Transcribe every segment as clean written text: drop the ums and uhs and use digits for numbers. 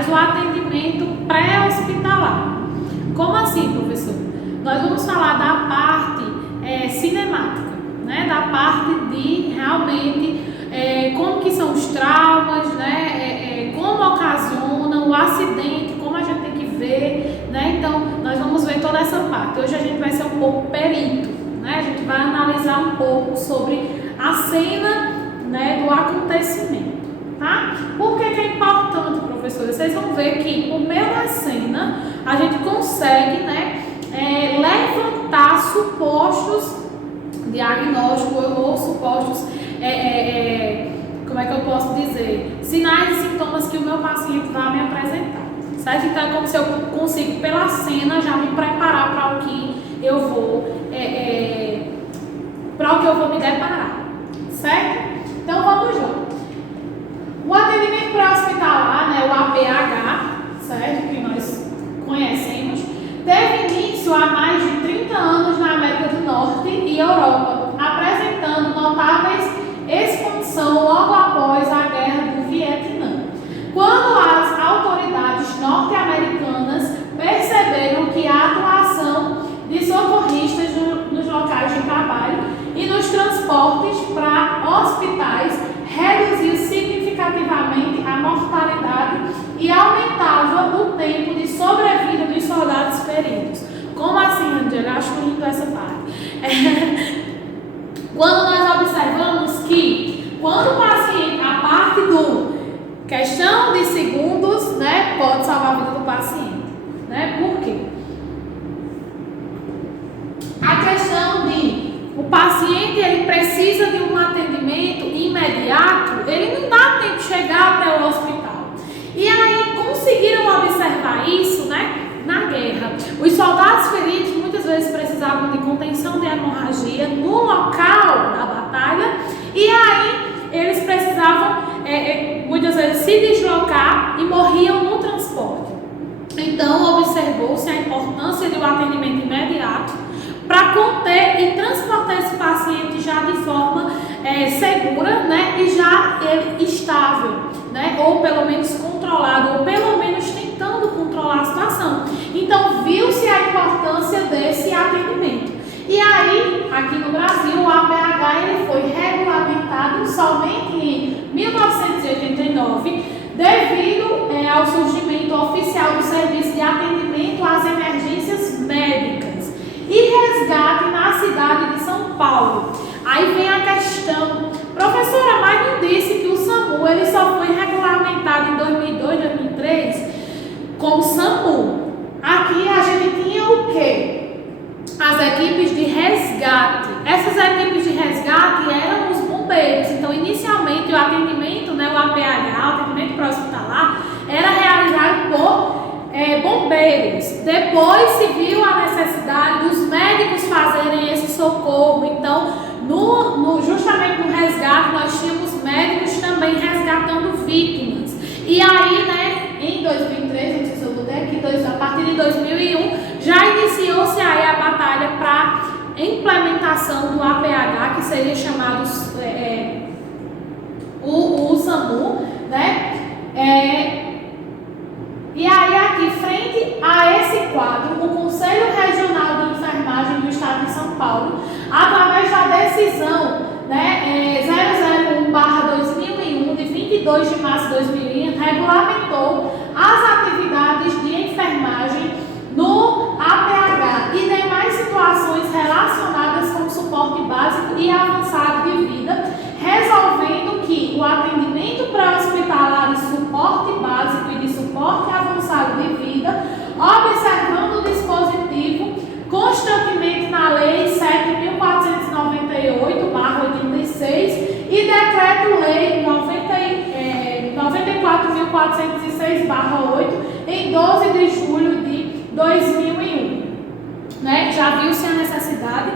mas o atendimento pré-hospitalar. Como assim, professor? Nós vamos falar da parte cinemática, né? Da parte de realmente como que são os traumas, né? Como ocasionam o acidente, como a gente tem que ver, né? Então, nós vamos ver toda essa parte. Hoje a gente vai ser um pouco perito, né? A gente vai analisar um pouco sobre a cena, né, do acontecimento, tá? Por que é importante, professora? Vocês vão ver que por meio da cena a gente consegue, né, levantar supostos diagnósticos ou supostos, como é que eu posso dizer, sinais e sintomas que o meu paciente vai me apresentar, certo? Então é como se eu consigo pela cena já me preparar para o que eu vou me deparar, certo? Então vamos lá. O atendimento pré-hospitalar, né, o APH, certo? Que nós conhecemos, teve início há mais de 30 anos na América do Norte e Europa, apresentando notáveis expansão logo após a Guerra do Vietnã, quando as autoridades norte-americanas perceberam que a atuação de socorristas nos locais de trabalho e nos transportes para hospitais reduziu significativamente a mortalidade e aumentava o tempo de sobrevida dos soldados feridos. Como assim, Angela? Acho lindo essa parte. Quando nós observamos que quando o paciente, a parte do questão de segundos, né, pode salvar a vida do paciente, né? Por quê? A questão de o paciente ele precisa de um atendimento imediato, ele não dá tempo de chegar até o hospital. E aí conseguiram observar isso, né, na guerra. Os soldados feridos muitas vezes precisavam de contenção de hemorragia no local da batalha, e aí eles precisavam muitas vezes se deslocar e morriam no transporte. Então observou-se a importância do atendimento imediato para conter e transportar esse paciente já de forma segura, né, e já estável, né, ou pelo menos controlado, ou pelo menos tentando controlar a situação. Então viu-se a importância desse atendimento. E aí, aqui no Brasil, o APH ele foi regulamentado somente em 1989, devido ao surgimento oficial do Serviço de Atendimento às Emergências Médicas e Resgate na cidade de São Paulo. Aí vem a questão, professora, mas não disse que o SAMU ele só foi regulamentado em 2002, 2003 como SAMU. Aqui a gente tinha o quê? As equipes de resgate. Essas equipes de resgate eram os bombeiros. Então, inicialmente, o atendimento, né, o APH, o atendimento pré-hospitalar, era realizado por bombeiros. Depois se viu a necessidade dos médicos fazerem esse socorro. Então, justamente no resgate, nós tínhamos médicos também resgatando vítimas. E aí, né, em 2003, não sei se eu mudei aqui, a partir de 2001, já iniciou-se aí a batalha para implementação do APH, que seria chamado o SAMU, né? E aí aqui, frente a esse quadro, o Conselho Regional de Enfermagem do Estado de São Paulo, através da decisão, né, 001/2001, de 22 de março de 2001, regulamentou as atividades de enfermagem no APH e demais situações relacionadas com suporte básico e avançado de vida, resolvendo que o atendimento pré-hospitalar de suporte básico e de suporte avançado de vida, observando o dispositivo constantemente na Lei 7.498/86 e Decreto-Lei 94.406/8 em 12 de julho de 2001. Né? Já viu-se a necessidade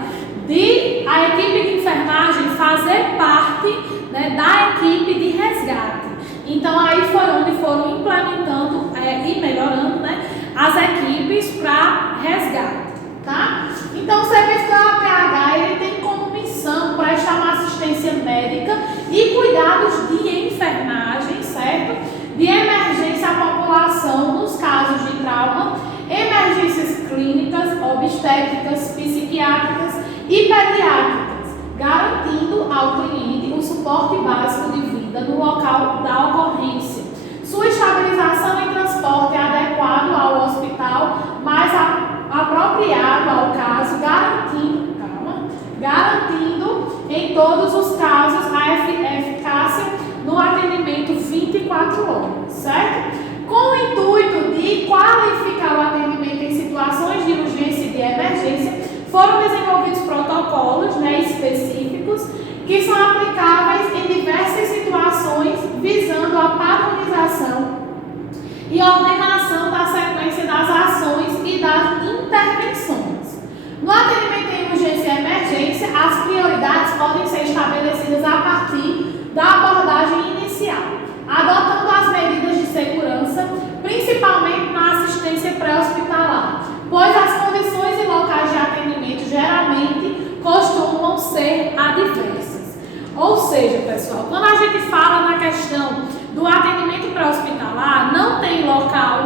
de a equipe de enfermagem fazer parte, né, da equipe de resgate. Então aí foi onde foram implementando e melhorando, né, as equipes para resgate, tá? Então o serviço da APH ele tem como missão prestar uma assistência médica e cuidados de enfermagem, certo? De emergência à população obstétricas, psiquiátricas e pediátricas, garantindo ao cliente um suporte básico de vida no local da ocorrência. Sua estabilização em transporte é adequado ao hospital, mais apropriado ao caso, garantindo em todos os casos a eficácia no atendimento 24 horas, certo? Com o intuito de qualificar o atendimento em situações de urgência e de emergência, foram desenvolvidos protocolos, específicos que são aplicáveis em diversas situações, visando a padronização e a ordenação da sequência das ações e das intervenções. No atendimento em urgência e emergência, as prioridades podem ser estabelecidas a partir da abordagem inicial, adotando as medidas de segurança, principalmente na assistência pré-hospitalar, pois as condições e locais de atendimento geralmente costumam ser adversas. Ou seja, pessoal, quando a gente fala na questão do atendimento pré-hospitalar, não tem local,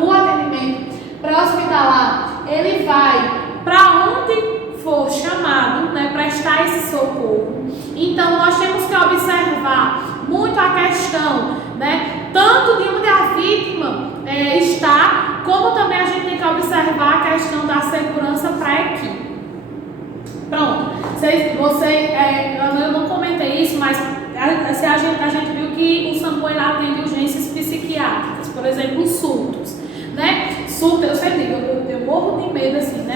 o atendimento pré-hospitalar, ele vai para onde for chamado, prestar esse socorro. Então, nós temos que observar muito a questão, tanto de onde a vítima está, como também a gente tem que observar a questão da segurança para a equipe. Pronto, eu não comentei isso, mas a gente viu que o SAMU atende urgências psiquiátricas, por exemplo, surtos, Surto, eu sempre digo, eu morro de medo, assim,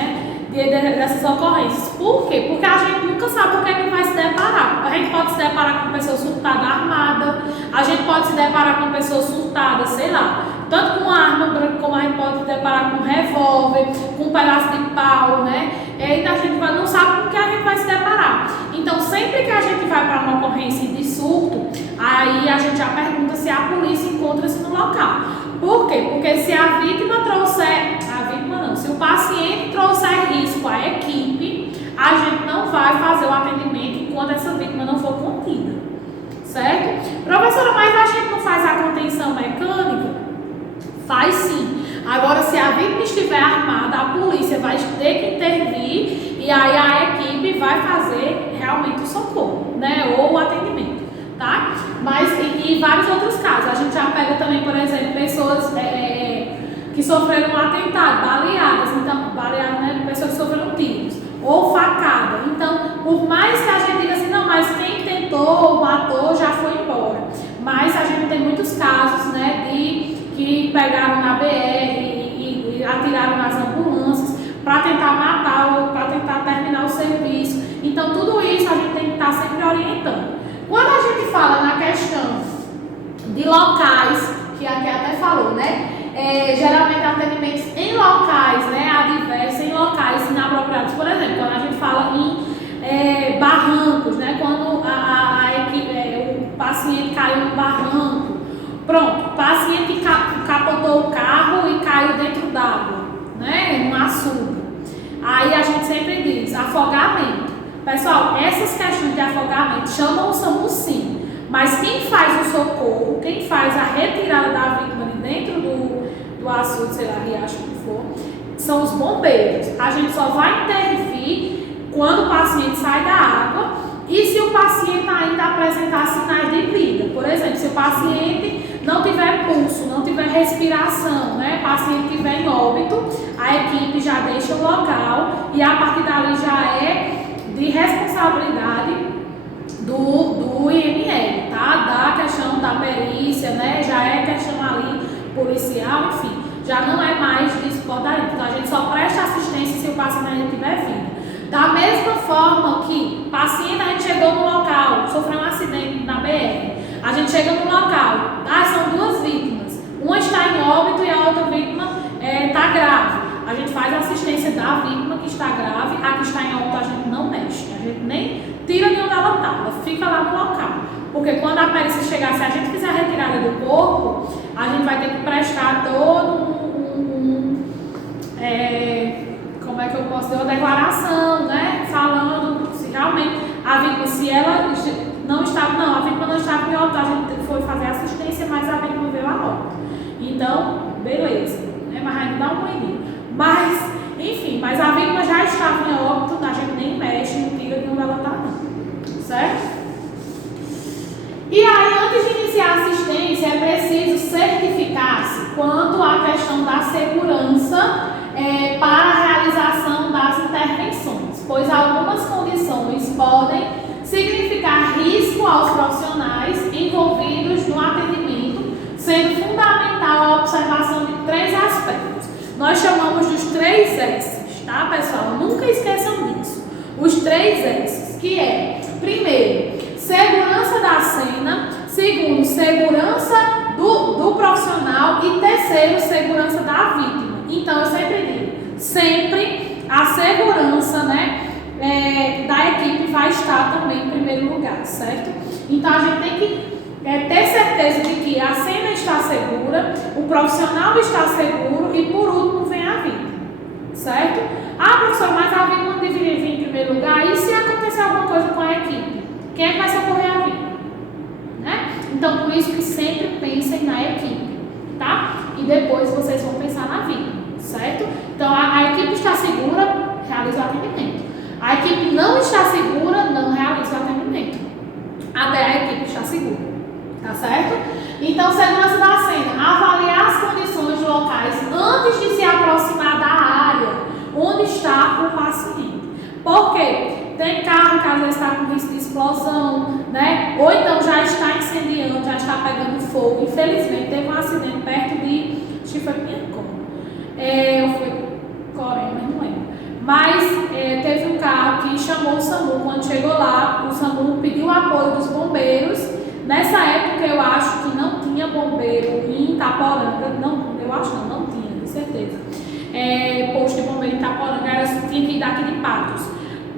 dessas ocorrências. Por quê? Porque a gente nunca sabe o que é que vai se deparar. A gente pode se deparar com uma pessoa surtada armada, a gente pode se deparar com uma pessoa surtada, sei lá, tanto com arma branca como a gente pode se deparar com um revólver, com um pedaço de pau, E a gente não sabe com o que a gente vai se deparar. Então, sempre que a gente vai para uma ocorrência de surto, aí a gente já pergunta se a polícia encontra-se no local. Por quê? Porque se a vítima trouxer, se o paciente trouxer risco à equipe, a gente não vai fazer o atendimento enquanto essa vítima não for contida, certo? Professora, mas a gente não faz a contenção mecânica? Faz sim. Agora, se a vítima estiver armada, a polícia vai ter que intervir e aí a equipe vai fazer realmente o socorro, ou o atendimento, tá? Mas e vários outros casos. A gente já pega também, por exemplo, pessoas que sofreram um atentado, baleadas, pessoas que sofreram tiros, ou facada. Então, por mais que a gente diga assim, não, mas quem tentou, matou, já foi embora. Mas a gente tem muitos casos, que pegaram na BR e atiraram nas ambulâncias para tentar matar ou para tentar terminar o serviço. Então, tudo isso a gente tem que estar sempre orientando. Quando a gente fala na questão de locais, que aqui até falou, geralmente atendimentos em locais, adversos, em locais inapropriados. Por exemplo, quando a gente fala em barrancos, quando o paciente caiu no barranco, pronto, o paciente capotou o carro e caiu dentro d'água, num açude. Aí a gente sempre diz, afogamento. Pessoal, essas questões de afogamento chamam o SAMU sim, mas quem faz o socorro, quem faz a retirada da vítima de dentro do açude, sei lá, riacho, o que for, são os bombeiros. A gente só vai intervir quando o paciente sai da água e se o paciente ainda apresentar sinais de vida. Por exemplo, se o paciente não tiver pulso, não tiver respiração, o paciente estiver em óbito, a equipe já deixa o local e a partir dali já é de responsabilidade do IML, tá? Da questão da perícia, já é questão ali policial, enfim, já não é mais disso podaria. Então a gente só presta assistência se o paciente ainda tiver vida. Da mesma forma que o paciente, a gente chegou no local, sofreu um acidente na BR, a gente chega no local, são duas vítimas, uma está em óbito e a outra vítima está grave. A gente faz a assistência da vítima que está grave, a que está em óbito a gente não mexe, a gente nem tira de onde ela está, ela fica lá no local. Porque quando a perícia chegar, se a gente fizer a retirada do corpo, a gente vai ter que prestar todo como é que eu posso dizer, uma declaração, falando se realmente a vítima, se ela não estava, a vítima não estava em óbito, a gente foi fazer assistência, mas a vítima veio a óbito. Então, beleza, mas ainda dá um ruim. Mas, enfim. Enfim, mas a vítima já estava em óbito, a gente nem mexe, não tira de onde ela está, não. Certo? E aí, antes de iniciar a assistência, é preciso certificar-se quanto à questão da segurança para a realização das intervenções, pois algumas condições podem significar risco aos profissionais envolvidos no atendimento, sendo fundamental a observação de 3 aspectos. Nós chamamos dos 3 S's, tá, pessoal? Nunca esqueçam disso. Os 3 S's, que é, primeiro, segurança da cena, segundo, segurança do profissional e terceiro, segurança da vítima. Então, eu sempre digo, sempre a segurança, né, da equipe vai estar também em primeiro lugar, certo? Então, a gente tem que ter certeza de que a cena está segura, o profissional está seguro e, por último, vem a vítima, certo? Ah, professor, mas a vítima não deveria vir em primeiro lugar? E se acontecer alguma coisa com a equipe? Quem é que vai socorrer a vítima? Né? Então, por isso que sempre pensem na equipe, tá? E depois vocês vão pensar na vítima, certo? Então, a equipe está segura, realiza o atendimento. A equipe não está segura, não realiza o atendimento. Até a equipe estar segura, tá certo? Então, segurança da cena, avaliar as condições locais antes de se aproximar da área onde está o paciente. Por quê? Tem carro que às vezes está com risco de explosão, né? Ou então já está incendiando, já está pegando fogo. Infelizmente, teve um acidente perto de, acho que foi Piancó. Ou foi Coreia, mas não lembro. Mas teve um carro que chamou o SAMU. Quando chegou lá, o SAMU pediu o apoio dos bombeiros. Nessa época, eu acho que não tinha bombeiro em Itaporanga. Não, eu acho não tinha, com certeza. Posto de bombeiro em Itaporanga tinha que ir daqui de Patos.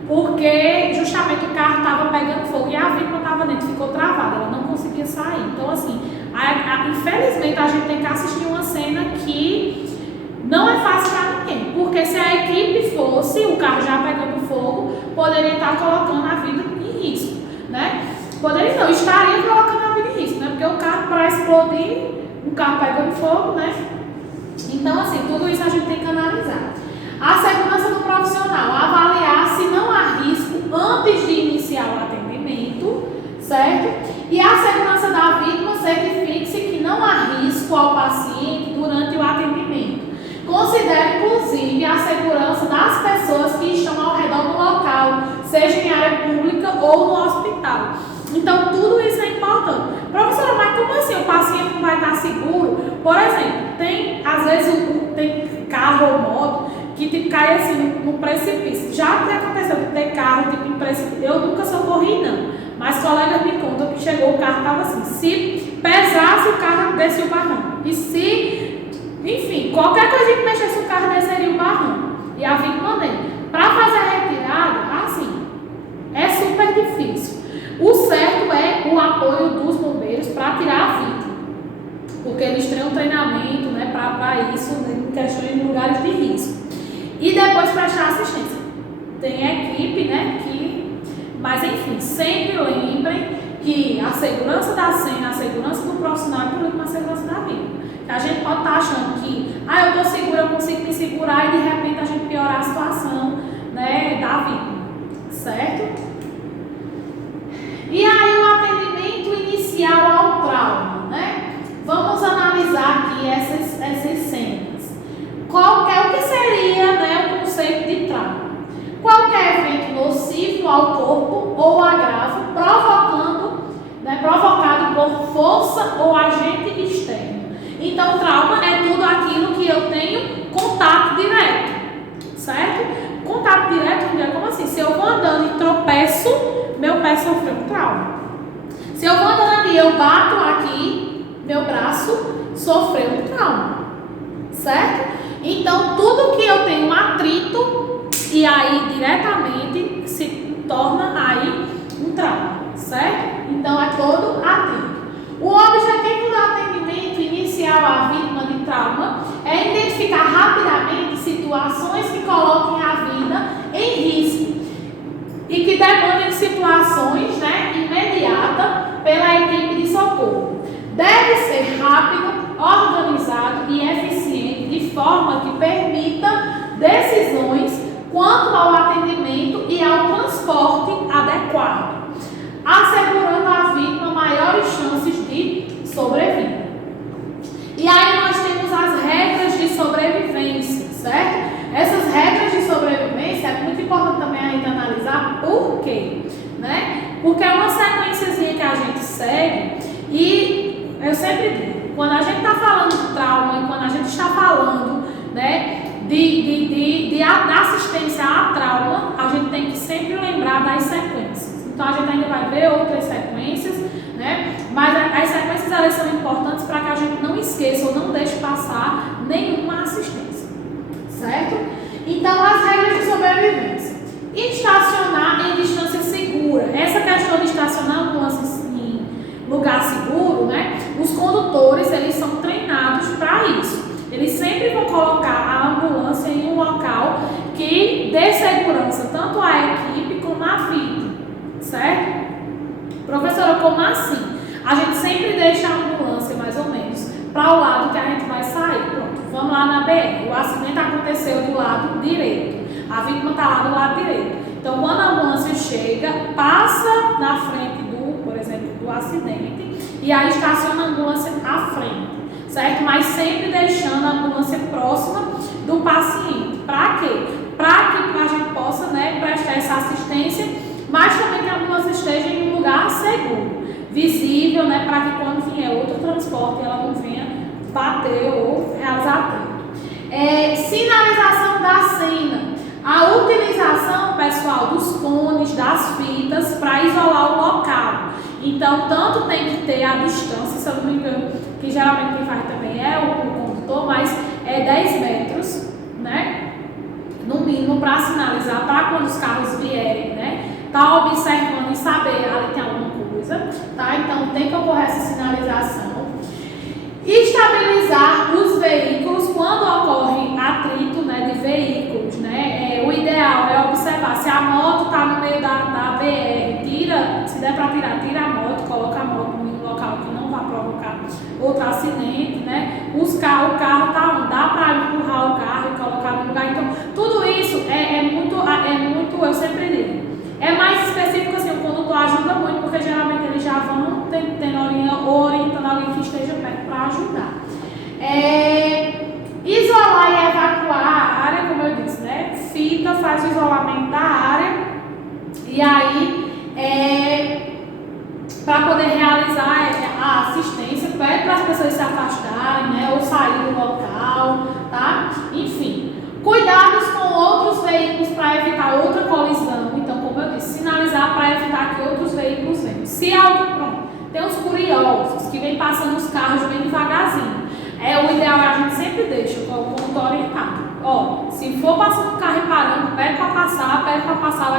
Porque justamente o carro estava pegando fogo e a vítima estava dentro, ficou travada, ela não conseguia sair. Então, assim, infelizmente a gente tem que assistir uma cena que não é fácil para ninguém. Porque se a equipe fosse, o carro já pegando fogo, poderia estar colocando a vida em risco, né? Poderia não, estaria colocando a vida em risco, né? Porque o carro, para explodir, um carro pegando fogo, né? Então, assim, tudo isso a gente tem que analisar. A segurança do profissional, avaliar se não há risco antes de iniciar o atendimento, certo? E a segurança da vítima, certifique-se que não há risco ao paciente durante o atendimento. Considere, inclusive, a segurança das pessoas que estão ao redor do local, seja em área pública ou no hospital. Então, tudo isso é importante. Professora, mas como assim o paciente não vai estar seguro? Por exemplo, às vezes tem carro ou moto que tipo, cai assim no precipício. Já aconteceu de ter carro tipo, em precipício. Eu nunca socorri, não. Mas colegas me contam que chegou, o carro estava assim. Se pesasse, o carro descia o barranco. E se, enfim, qualquer coisa que mexesse o carro, desceria o barranco. E a vítima dele. Para fazer a retirada, assim, é super difícil. O certo é o apoio dos bombeiros para tirar a vítima. Porque eles têm um treinamento, né, para isso, né, em questões de lugares de risco. E depois prestar assistência. Tem equipe, né, mas enfim, sempre lembrem que a segurança da cena, a segurança do profissional e por último a segurança da vítima. A gente pode estar achando que, eu estou segura, eu consigo me segurar e de repente a gente piorar a situação, né, da vítima, certo? E aí o atendimento inicial ao trauma, né? Vamos analisar aqui essas cenas. O que seria, né, o conceito de trauma? Qualquer evento nocivo ao corpo ou agravo provocado por força ou agente externo. Então, trauma é tudo aquilo que eu tenho contato direto, certo? Contato direto, como assim? Se eu vou andando e tropeço, meu pé sofreu um trauma. Se eu vou andando e eu bato aqui, meu braço sofreu um trauma, certo? Então, tudo que eu tenho atrito, e aí diretamente se torna aí um trauma, certo? Então, é todo atrito. O objetivo do atendimento inicial à vítima de trauma é identificar rapidamente situações que coloquem a vida em risco e que demandem situações, né, imediatas pela equipe de socorro. Deve ser rápido, organizado e eficiente de forma que permita decisões decisões quanto ao atendimento e ao transporte adequado, assegurando à vítima maiores chances de sobrevida. E aí nós temos as regras de sobrevivência, certo? Essas regras de sobrevivência é muito importante também a gente analisar por quê, né? Porque é uma sequenciazinha que a gente segue e eu sempre digo, quando a gente está falando de trauma e quando a gente está falando, né, da assistência a trauma, a gente tem que sempre lembrar das sequências. Então a gente ainda vai ver outras sequências, né? Mas as sequências elas são importantes para que a gente não esqueça ou não deixe passar nenhuma assistência, certo? Então as regras de sobrevivência: estacionar em distância segura. Essa questão de estacionar ambulâncias em lugar seguro, né? Os condutores eles são treinados para isso. Eles sempre vão colocar a ambulância em um local que dê segurança tanto à equipe como à vítima, certo? Professora, como assim? A gente sempre deixa a ambulância mais ou menos para o lado que a gente vai sair. Pronto, vamos lá na BR. O acidente aconteceu do lado direito. A vítima está lá do lado direito. Então, quando a ambulância chega, passa na frente por exemplo, do acidente e aí estaciona a ambulância à frente, certo? Mas sempre deixando a ambulância próxima do paciente. Para quê? Para que a gente possa, né, prestar essa assistência, mas também que a ambulância esteja em um lugar seguro, visível, né, para que quando vier outro transporte ela não venha bater ou realizar tanto. Sinalização da cena. A utilização, pessoal, dos cones, das fitas para isolar o local. Então, tanto tem que ter a distância, se eu não me engano, que geralmente quem faz também é o condutor, mas é 10 metros, né? No mínimo, para sinalizar, para quando os carros vierem, né? Tá observando e saber, ali tem alguma coisa, tá? Então, tem que ocorrer essa sinalização. Estabilizar os veículos quando ocorre atrito, né, de veículos, né? O ideal é observar se a moto está no meio da BR, se der para tirar, tira a moto, coloca a moto em um local que não vai provocar outro acidente, né? O carro está onde? Dá para empurrar o carro e colocar no lugar. Então, tudo isso é muito, eu sempre digo, é mais específico assim, o condutor ajuda muito, porque geralmente eles já vão orientando alguém que esteja perto para ajudar. Isolar e evacuar a área, como eu disse, né? Fita faz o isolamento da área e aí para poder realizar a assistência, pede para as pessoas se afastarem, né? Ou sair do local, tá? Enfim, cuidados com outros veículos para evitar outra colisão. Então, como eu disse, sinalizar para evitar que outros veículos venham. Se algo, pronto, tem os curiosos que vem passando os carros bem devagarzinho. O ideal é a gente sempre deixa o condutor orientado. Ó, se for passando o carro e parando, pede para passar, vai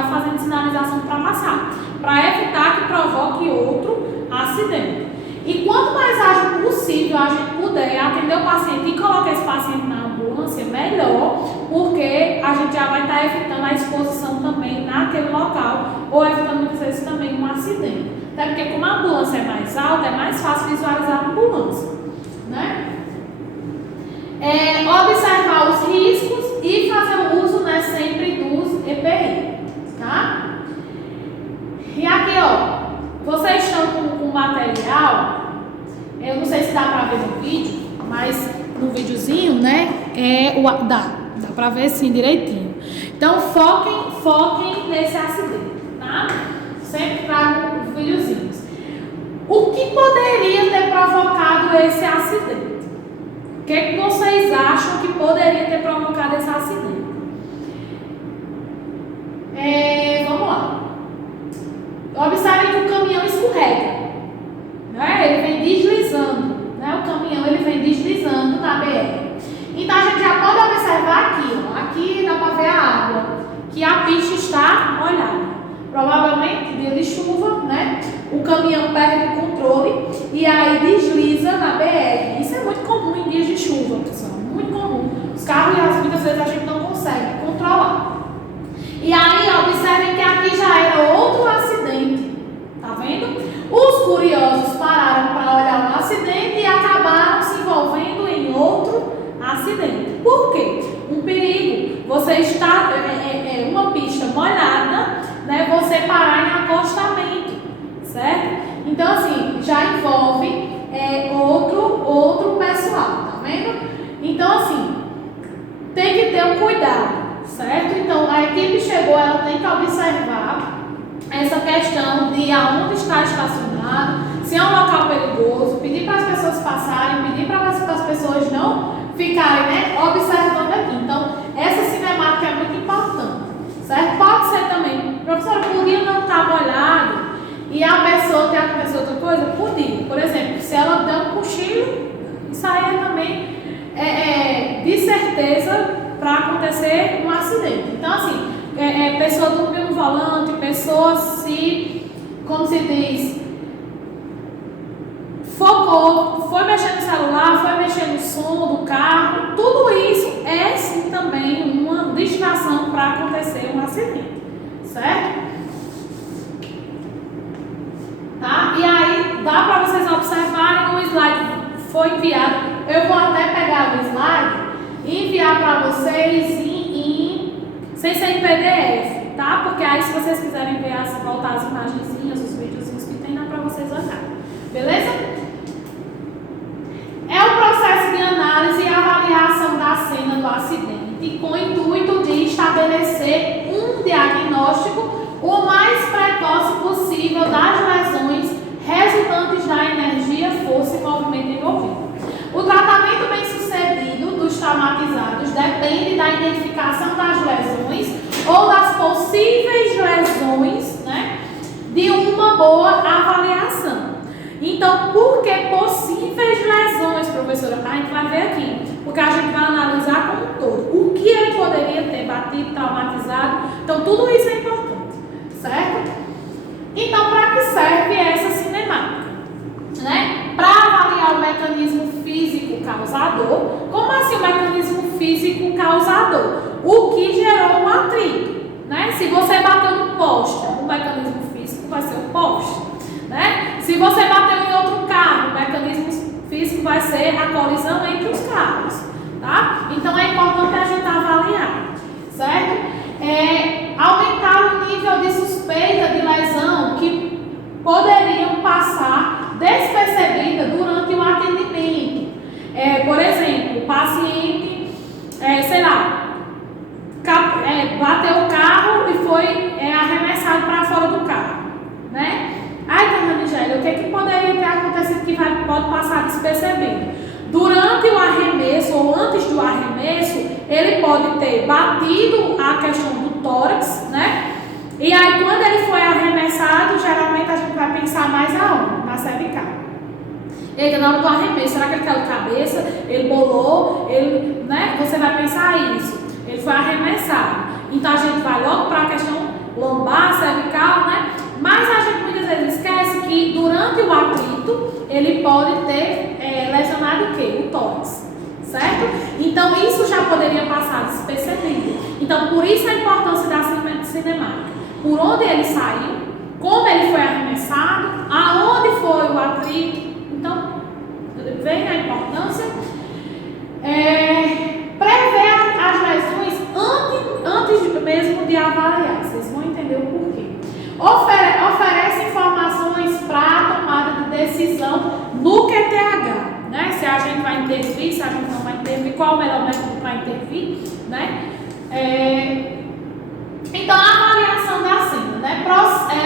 fazendo sinalização para passar, para evitar que provoque outro acidente. E quanto mais ágil possível a gente puder atender o paciente e colocar esse paciente na ambulância, melhor, porque a gente já vai estar evitando a exposição também naquele local, ou evitando muitas vezes também um acidente. Até porque como a ambulância é mais alta, é mais fácil visualizar a ambulância, né? Observar os riscos e fazer o uso, né, sempre dos EPI, tá? E aqui, ó, vocês estão com material, eu não sei se dá pra ver no vídeo, mas no videozinho, né, dá pra ver sim direitinho. Então, foquem nesse acidente, tá? Sempre trago os videozinhos. O que poderia ter provocado esse acidente? O que vocês acham que poderia ter provocado esse acidente? Vamos lá. Observem que o caminhão escorrega, né? Ele vem deslizando, né? O caminhão ele vem deslizando na BR. Então a gente já pode observar aqui, ó. Aqui dá para ver a água, que a pista está molhada. Provavelmente dia de chuva, né? O caminhão perde o controle e aí desliza na BR. Isso é muito comum em dias de chuva, pessoal. Muito comum. Os carros, muitas vezes, a gente não consegue controlar. E aí, observem que aqui já era outro acidente. Tá vendo? Os curiosos pararam para olhar um acidente e acabaram se envolvendo em outro acidente. Por quê? Um perigo. Você está questão de aonde está estacionado, se é um local perigoso, pedir para as pessoas passarem, pedir para as pessoas não ficarem, né, observando aqui. Então, essa cinemática é muito importante, certo? Pode ser também, professora, podia não estar molhado e a pessoa ter acontecido outra coisa? Podia. Por exemplo, se ela der um cochilo, isso aí é também de certeza para acontecer um acidente. Então, assim, pessoa dormiu no volante, pessoa como se diz, focou, foi mexer no celular, foi mexer no som do carro, tudo isso é sim também uma distração para acontecer um acidente, certo? Tá? E aí dá para vocês observarem, o slide foi enviado, eu vou até pegar o slide e enviar para vocês sem ser em PDF, tá? Porque aí se vocês quiserem ver, voltar as imagenzinhas, os videozinhos que tem, dá para vocês olharem, beleza? É o processo de análise e avaliação da cena do acidente com o intuito de estabelecer um diagnóstico o mais precoce possível das lesões resultantes da energia, força e movimento envolvido. O tratamento bem-sucedido dos traumatizados depende da identificação das lesões ou das possíveis lesões, né, de uma boa avaliação. Então, por que possíveis lesões, professora? A gente vai ver aqui, porque a gente vai analisar como um todo. O que ele poderia ter batido, traumatizado. Então, tudo isso é importante, certo? Então, para que serve essa cinemática? Né? Para avaliar o mecanismo físico causador. Como assim o mecanismo físico causador? O que gerou um atrito, né? Se você bateu no poste, o mecanismo físico vai ser o poste, né? Se você bateu em outro carro, o mecanismo físico vai ser a colisão entre os carros, tá? Então é importante a gente avaliar, certo? Aumentar o nível de suspeita de lesão que poderiam passar despercebida durante o atendimento. Por exemplo, o paciente, bateu o carro e foi arremessado para fora do carro, né? Ai, Dona Nigélia, o que poderia ter acontecido que pode passar despercebido? Durante o arremesso ou antes do arremesso, ele pode ter batido a questão do tórax, né? E aí, quando ele foi arremessado, geralmente a gente vai pensar mais aonde? Na cervical. Eita, na hora do arremesso, será que ele caiu de cabeça? Ele bolou, né? Você vai pensar isso. Ele foi arremessado. Então a gente vai logo para a questão lombar, cervical, né? Mas a gente muitas vezes esquece que durante o atrito, ele pode ter lesionado o quê? O tórax, certo? Então isso já poderia passar despercebido. Então por isso a importância da cinemática. Por onde ele saiu, como ele foi arremessado, aonde foi o atrito. Então, vem a importância. Prever as lesões antes mesmo de avaliar. Vocês vão entender o porquê. Oferece informações para a tomada de decisão no QTH, né? Se a gente vai intervir, se a gente não vai intervir, qual o melhor método para intervir, né? Então, a avaliação da cena, né?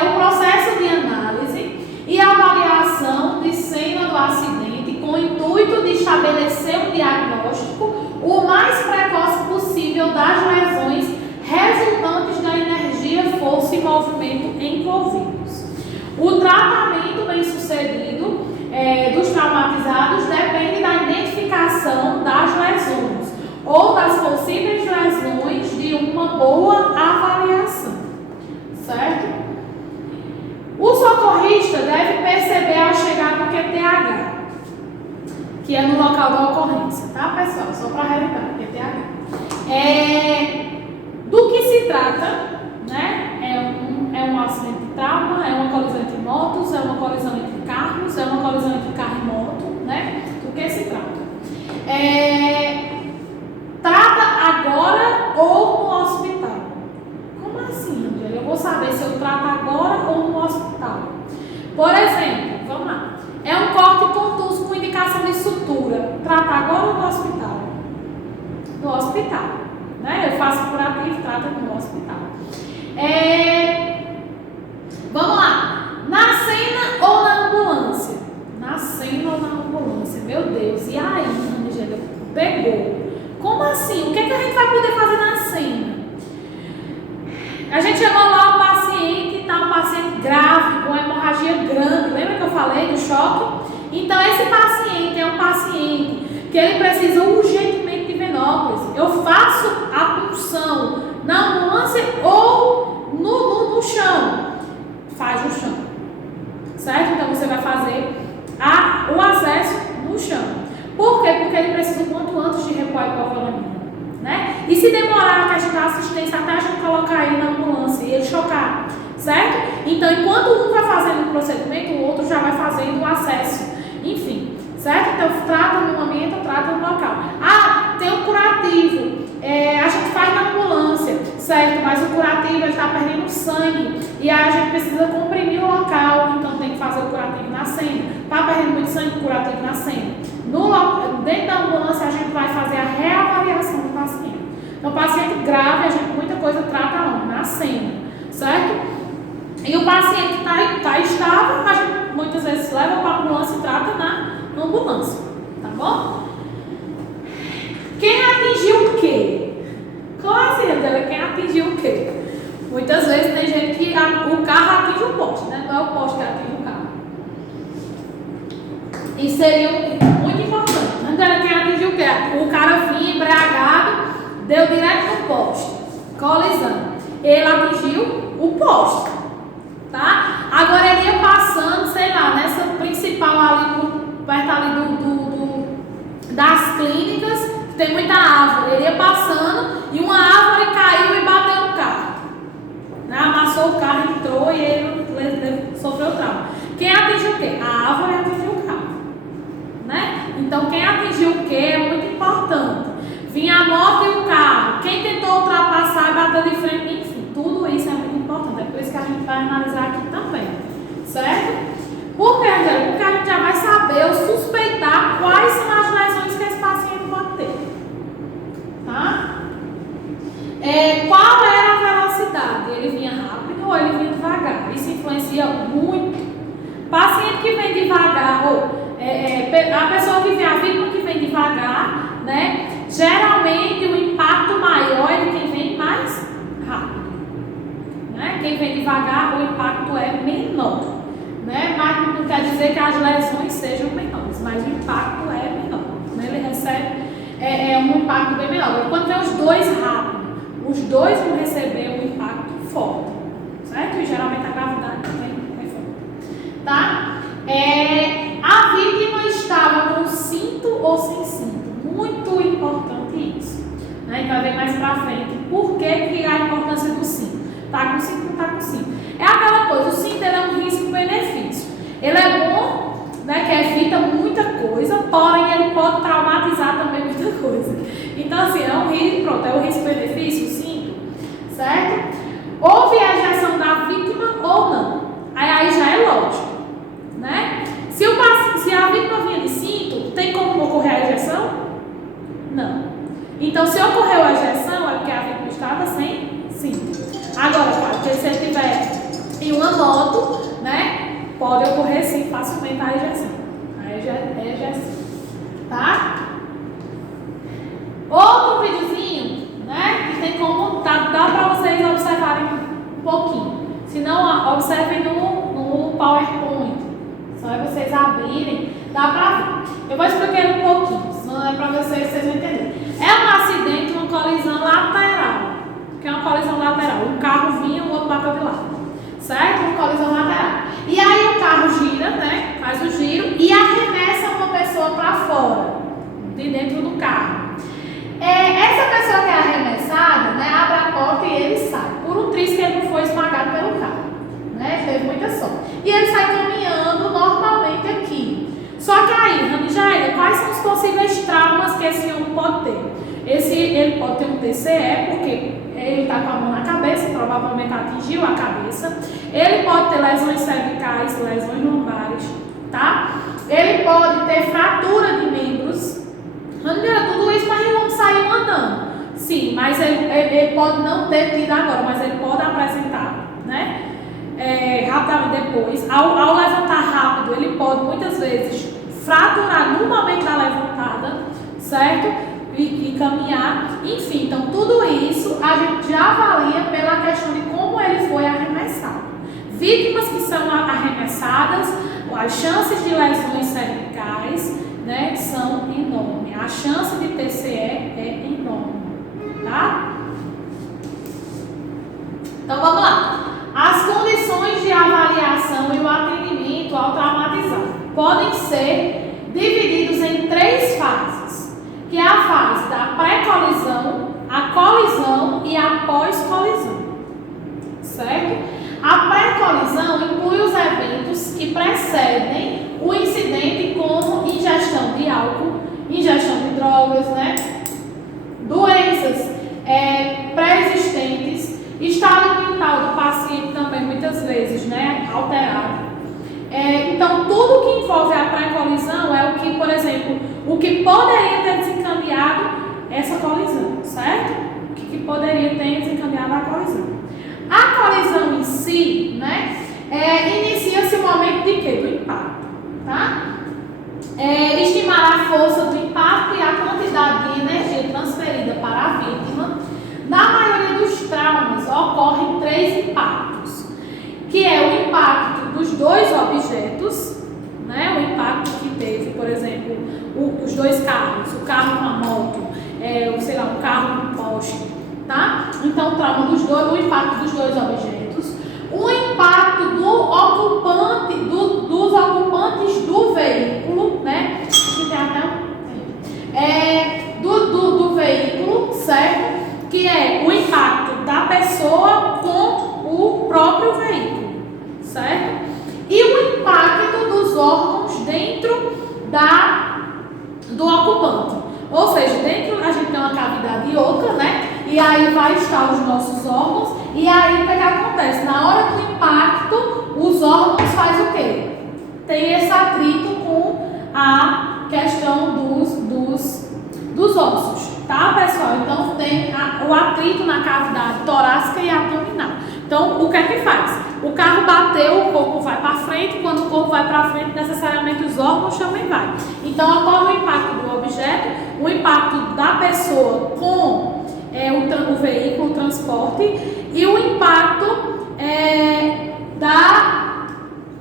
O processo de análise e avaliação de cena do acidente com o intuito de estabelecer um diagnóstico o mais precoce possível das lesões resultantes da energia, força e movimento envolvidos. O tratamento bem-sucedido dos traumatizados depende da identificação das lesões ou das possíveis lesões de uma boa avaliação, certo? O socorrista deve perceber ao chegar no QTH, que é no local da ocorrência, tá, pessoal? Só para relembrar, QTH. Do que se trata, né? É um acidente de trauma, é uma colisão entre motos, é uma colisão entre carros, é uma colisão entre carro e moto, né? Do que se trata? Trata agora ou no hospital. Como assim, Angela? Eu vou saber se eu trato agora ou no hospital. Por exemplo, vamos lá. É um corte contuso com indicação de sutura. Trata agora ou no hospital? No hospital, né? Eu faço curativo, trata no hospital. Vamos lá. Deus, e aí, Angela, pegou. Como assim? O que é que a gente vai poder fazer na cena? A gente chegou lá, o paciente tá um paciente grave, com hemorragia grande. Lembra que eu falei do choque? Então, esse paciente é um paciente que ele precisa urgentemente de venópolis. Eu faço a punção na ambulância ou no chão. Faz no chão. Certo? Então, você vai fazer o acesso no chão. Por quê? Porque ele precisa o quanto antes de repor a hipovolemia. Né? E se demorar que a gente dá assistência até a gente colocar ele na ambulância e ele chocar, certo? Então, enquanto um vai fazendo o procedimento, o outro já vai fazendo o acesso, enfim, certo? Então, trata no ambiente, trata no local. Ah, tem um curativo, a gente faz na ambulância, certo? Mas o curativo está perdendo sangue e aí a gente precisa comprimir o local, então tem que fazer o curativo na cena. Está perdendo muito sangue, curativo na cena. Dentro da ambulância, a gente vai fazer a reavaliação do paciente. Então, paciente grave, a gente muita coisa trata na cena, certo? E o paciente que está estável, a gente muitas vezes leva para a ambulância e trata na ambulância, tá bom? Quem atingiu o quê? Qual é a dela? Quem atingiu o quê? Muitas vezes tem gente que o carro atinge o poste, né? Não é o poste que atinge o carro. Isso seria muito importante. Então, quem atingiu o quê? O cara vinha embriagado, deu direto no poste, colisão. Ele atingiu o poste, tá? Agora ele ia passando, sei lá, nessa principal ali, perto ali das clínicas, que tem muita árvore. Ele ia passando e uma árvore caiu e bateu no carro. Né? Amassou o carro, entrou e ele sofreu trauma. Quem atingiu o quê? A árvore atingiu o carro. Né? Então, quem atingiu o que é muito importante. Vinha a moto e o carro. Quem tentou ultrapassar e bateu de frente, enfim, tudo isso é muito importante. É por isso que a gente vai analisar aqui também. Certo? Por quê, Angela? Porque a gente já vai saber ou suspeitar quais são as lesões que esse paciente pode ter. Tá? Qual era a velocidade? Ele vinha rápido ou ele vinha devagar? Isso influencia muito. Paciente que vem devagar ou a pessoa que vem, a vítima que vem devagar, né? Geralmente o impacto maior é de quem vem mais rápido, né? Quem vem devagar, o impacto é menor, né? Mas não quer dizer que as lesões sejam menores, mas o impacto é menor, né? Ele recebe um impacto bem menor. Quando vem os dois rápidos, os dois vão receber um impacto forte, certo? E geralmente a gravidade também é forte, tá? A vítima estava com cinto ou sem cinto. Muito importante isso. Né? A gente vai ver mais pra frente por que a importância do cinto. Tá com cinto ou não tá com cinto. É aquela coisa, o cinto é um risco-benefício. Ele é bom, né, que evita muita coisa, porém ele pode traumatizar também muita coisa. Então assim, é um risco, pronto, é o risco-benefício, o cinto, certo? Houve a ejeção da vítima ou não. Aí já é lógico. Né? Se a vítima vinha de cinto, tem como ocorrer a ejeção? Não. Então, se ocorreu a ejeção, é porque a vítima estava sem cinto. Agora, claro, se ele estiver em uma moto, né, pode ocorrer sim facilmente a ejeção. A ejeção. Tá? Outro videozinho, né, que tem como, dá para vocês observarem um pouquinho. Se não, observem no PowerPoint. Só é vocês abrirem, dá pra ver. Eu vou explicar um pouquinho, senão é pra vocês vão entenderem. É um acidente, uma colisão lateral. Que é uma colisão lateral. Um carro vinha, o outro bateu de lado. Certo? Uma colisão lateral. E aí o carro gira, né? Faz o giro e arremessa uma pessoa pra fora, de dentro do carro. Essa pessoa que é arremessada, né, abre a porta e ele sai. Por um triz que ele não foi esmagado pelo carro. Né? Teve muita sorte. E ele sai caminhando normalmente aqui. Só que aí, Ranijaela, quais são os possíveis traumas que esse homem pode ter? Ele pode ter um TCE, porque ele está com a mão na cabeça, provavelmente atingiu a cabeça. Ele pode ter lesões cervicais, lesões lombares, tá? Ele pode ter fratura de membros. Ranijaela, tudo isso, mas o homem saiu andando. Sim, mas ele pode não ter tido agora, mas ele pode apresentar, né? Rapidamente depois, ao levantar rápido, ele pode muitas vezes fraturar no momento da levantada. caminhar, enfim, então tudo isso a gente já avalia pela questão de como ele foi arremessado. Vítimas que são arremessadas, as chances de lesões cervicais, né, são enormes, a chance de TCE é enorme, tá? Então vamos lá. As condições de avaliação e o atendimento ao traumatizado podem ser divididos em 3 fases, que é a fase da pré-colisão, a colisão e a pós-colisão, certo? A pré-colisão inclui os eventos que precedem o incidente, como ingestão de álcool, ingestão de drogas, né? Doenças pré-existentes, estado mental do paciente também muitas vezes, né, alterado. Então, tudo que envolve a pré-colisão é o que, por exemplo, o que poderia ter desencadeado essa colisão, certo? O que poderia ter desencadeado a colisão. A colisão em si, né, inicia-se o momento de quê? Do impacto, tá? Estimar a força do impacto e a quantidade de energia transferida para a vítima. Na maioria dos traumas ocorrem 3 impactos, que é o impacto dos 2 objetos, né? O impacto que teve, por exemplo, os 2 carros, o carro com a moto, sei lá, um carro com poste, tá? Então, o trauma dos 2, o impacto dos 2 objetos, o impacto do ocupante, dos ocupantes do veículo, né? Que tem até do veículo, certo? Que é o impacto da pessoa com o próprio veículo, certo? E o impacto dos órgãos dentro do ocupante. Ou seja, dentro a gente tem uma cavidade e outra, né? E aí vai estar os nossos órgãos. E aí o que acontece? Na hora do impacto, os órgãos fazem o quê? Tem esse atrito com a questão dos ossos, tá, pessoal? Então tem o atrito na cavidade torácica e abdominal. Então, o que é que faz? O carro bateu, o corpo vai para frente, quando o corpo vai para frente, necessariamente os órgãos também vai. Então, ocorre o impacto do objeto, o impacto da pessoa com o veículo, o transporte, e o impacto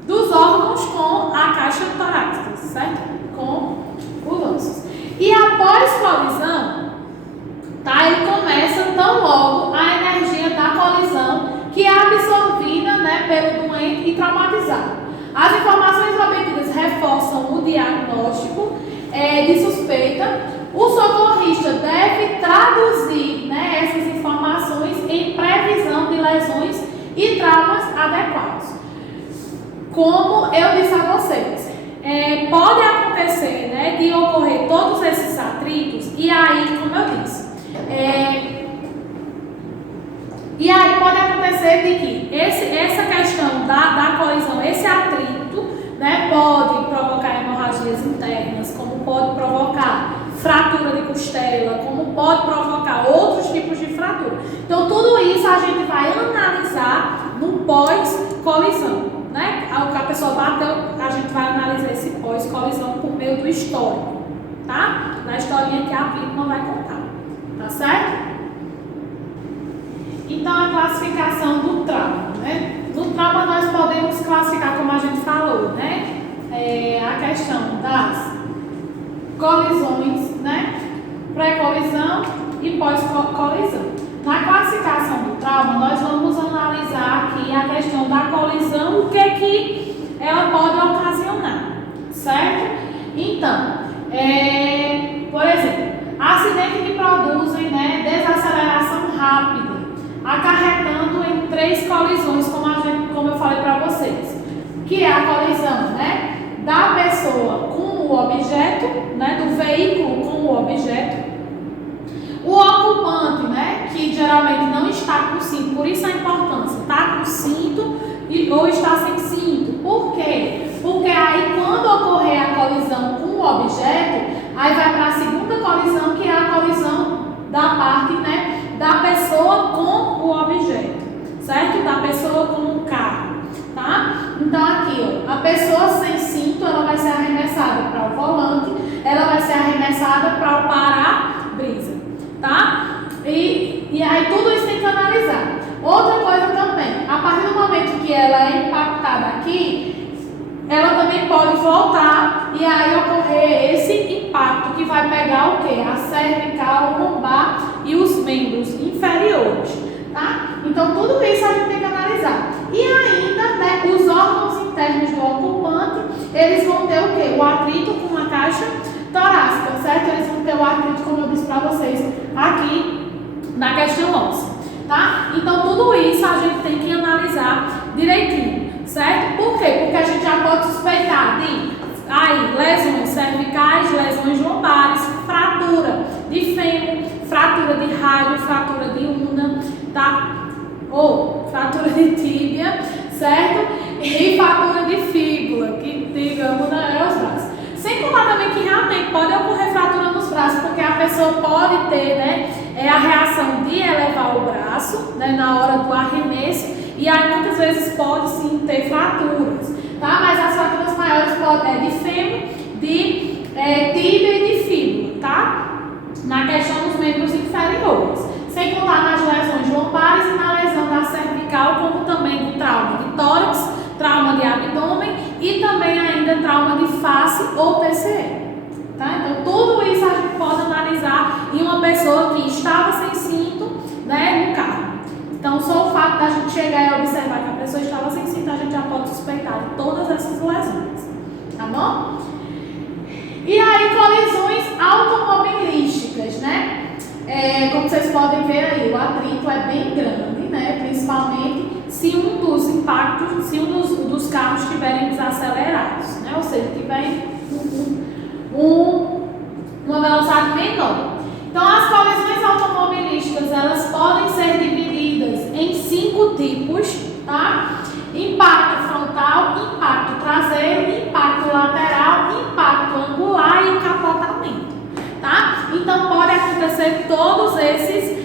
dos órgãos com a caixa torácica, certo? Com os ossos. E após colisão, tá, ele começa tão logo a energia da colisão que é absorvida, né, pelo doente e traumatizado. As informações obtidas reforçam o diagnóstico de suspeita. O socorrista deve traduzir, né, essas informações em previsão de lesões e traumas adequados. Como eu disse a vocês, pode acontecer, né, de ocorrer todos esses atritos, e aí, como eu disse, e aí pode acontecer de que essa questão da colisão, esse atrito, né, pode provocar hemorragias internas, como pode provocar fratura de costela, como pode provocar outros tipos de fratura. Então, tudo isso a gente vai analisar no pós-colisão, né? A pessoa bateu, a gente vai analisar esse pós-colisão por meio do histórico, tá? Na historinha que a vítima vai contar, tá certo? Então, a classificação do trauma, né? No trauma nós podemos classificar, como a gente falou, né? A questão das colisões, né? Pré-colisão e pós-colisão. Na classificação do trauma, nós vamos analisar aqui a questão da colisão, o que ela pode ocasionar, certo? Então, por exemplo, acidentes que produzem, né, desaceleração rápida, acarretando em 3 colisões, como eu falei para vocês, que é a colisão, né, da pessoa com o objeto, né, do veículo com o objeto, o ocupante, né, que geralmente não está com cinto, por isso a importância, está com cinto ou está sem cinto. Por quê? Porque aí quando ocorrer a colisão com o objeto, aí vai para a segunda colisão, que é a colisão da parte, né, da pessoa com o objeto, certo? Da pessoa com o carro, tá? Então aqui, ó, a pessoa sem cinto, ela vai ser arremessada para o volante, ela vai ser arremessada para o para-brisa. E aí tudo isso tem que analisar. Outra coisa também, a partir do momento que ela é impactada aqui, ela também pode voltar e aí ocorrer esse impacto que vai pegar o quê? A cervical, o lombar e os membros inferiores, tá? Então tudo isso a gente tem que analisar. E ainda, né, os órgãos internos do ocupante, eles vão ter o quê? O atrito com a caixa torácica, certo? Eles vão ter o atrito, como eu disse para vocês, aqui na questão óssea, tá? Então tudo isso a gente tem que analisar direitinho, certo? Por quê? Porque a gente já pode suspeitar de lesões cervicais, lesões lombares, fratura de fêmur, fratura de rádio, fratura de una, tá? Ou fratura de tíbia, certo? E fratura de fíbula, que digamos, né, é os braços. Sem contar também que realmente pode ocorrer fratura nos braços, porque a pessoa pode ter, né, a reação de elevar o braço, né, na hora do arremesso, e aí muitas vezes pode sim ter fraturas, tá? Mas as fraturas maiores podem de fêmur, de tíbia e de fíbula, tá? Na questão dos membros inferiores. Sem contar nas lesões lombares e na lesão da cervical, como também de trauma de tórax, trauma de abdômen e também ainda trauma de face ou TCE. Tá? Então tudo isso a gente pode analisar em uma pessoa que estava sem cinto, né, no carro. Então só o fato da gente chegar e observar que a pessoa estava sem cinto, a gente já pode suspeitar de todas essas lesões. Tá bom? E aí colisões automobilísticas, né? Como vocês podem ver aí, o atrito é bem grande, né? Principalmente se um dos impactos, se um dos carros estiverem desacelerados, né? Ou seja, tiverem uma velocidade menor. Então, as colisões automobilísticas, elas podem ser divididas em 5 tipos, tá? Impacto frontal, impacto traseiro, impacto lateral, impacto angular e capotamento, tá? Então, pode acontecer todos esses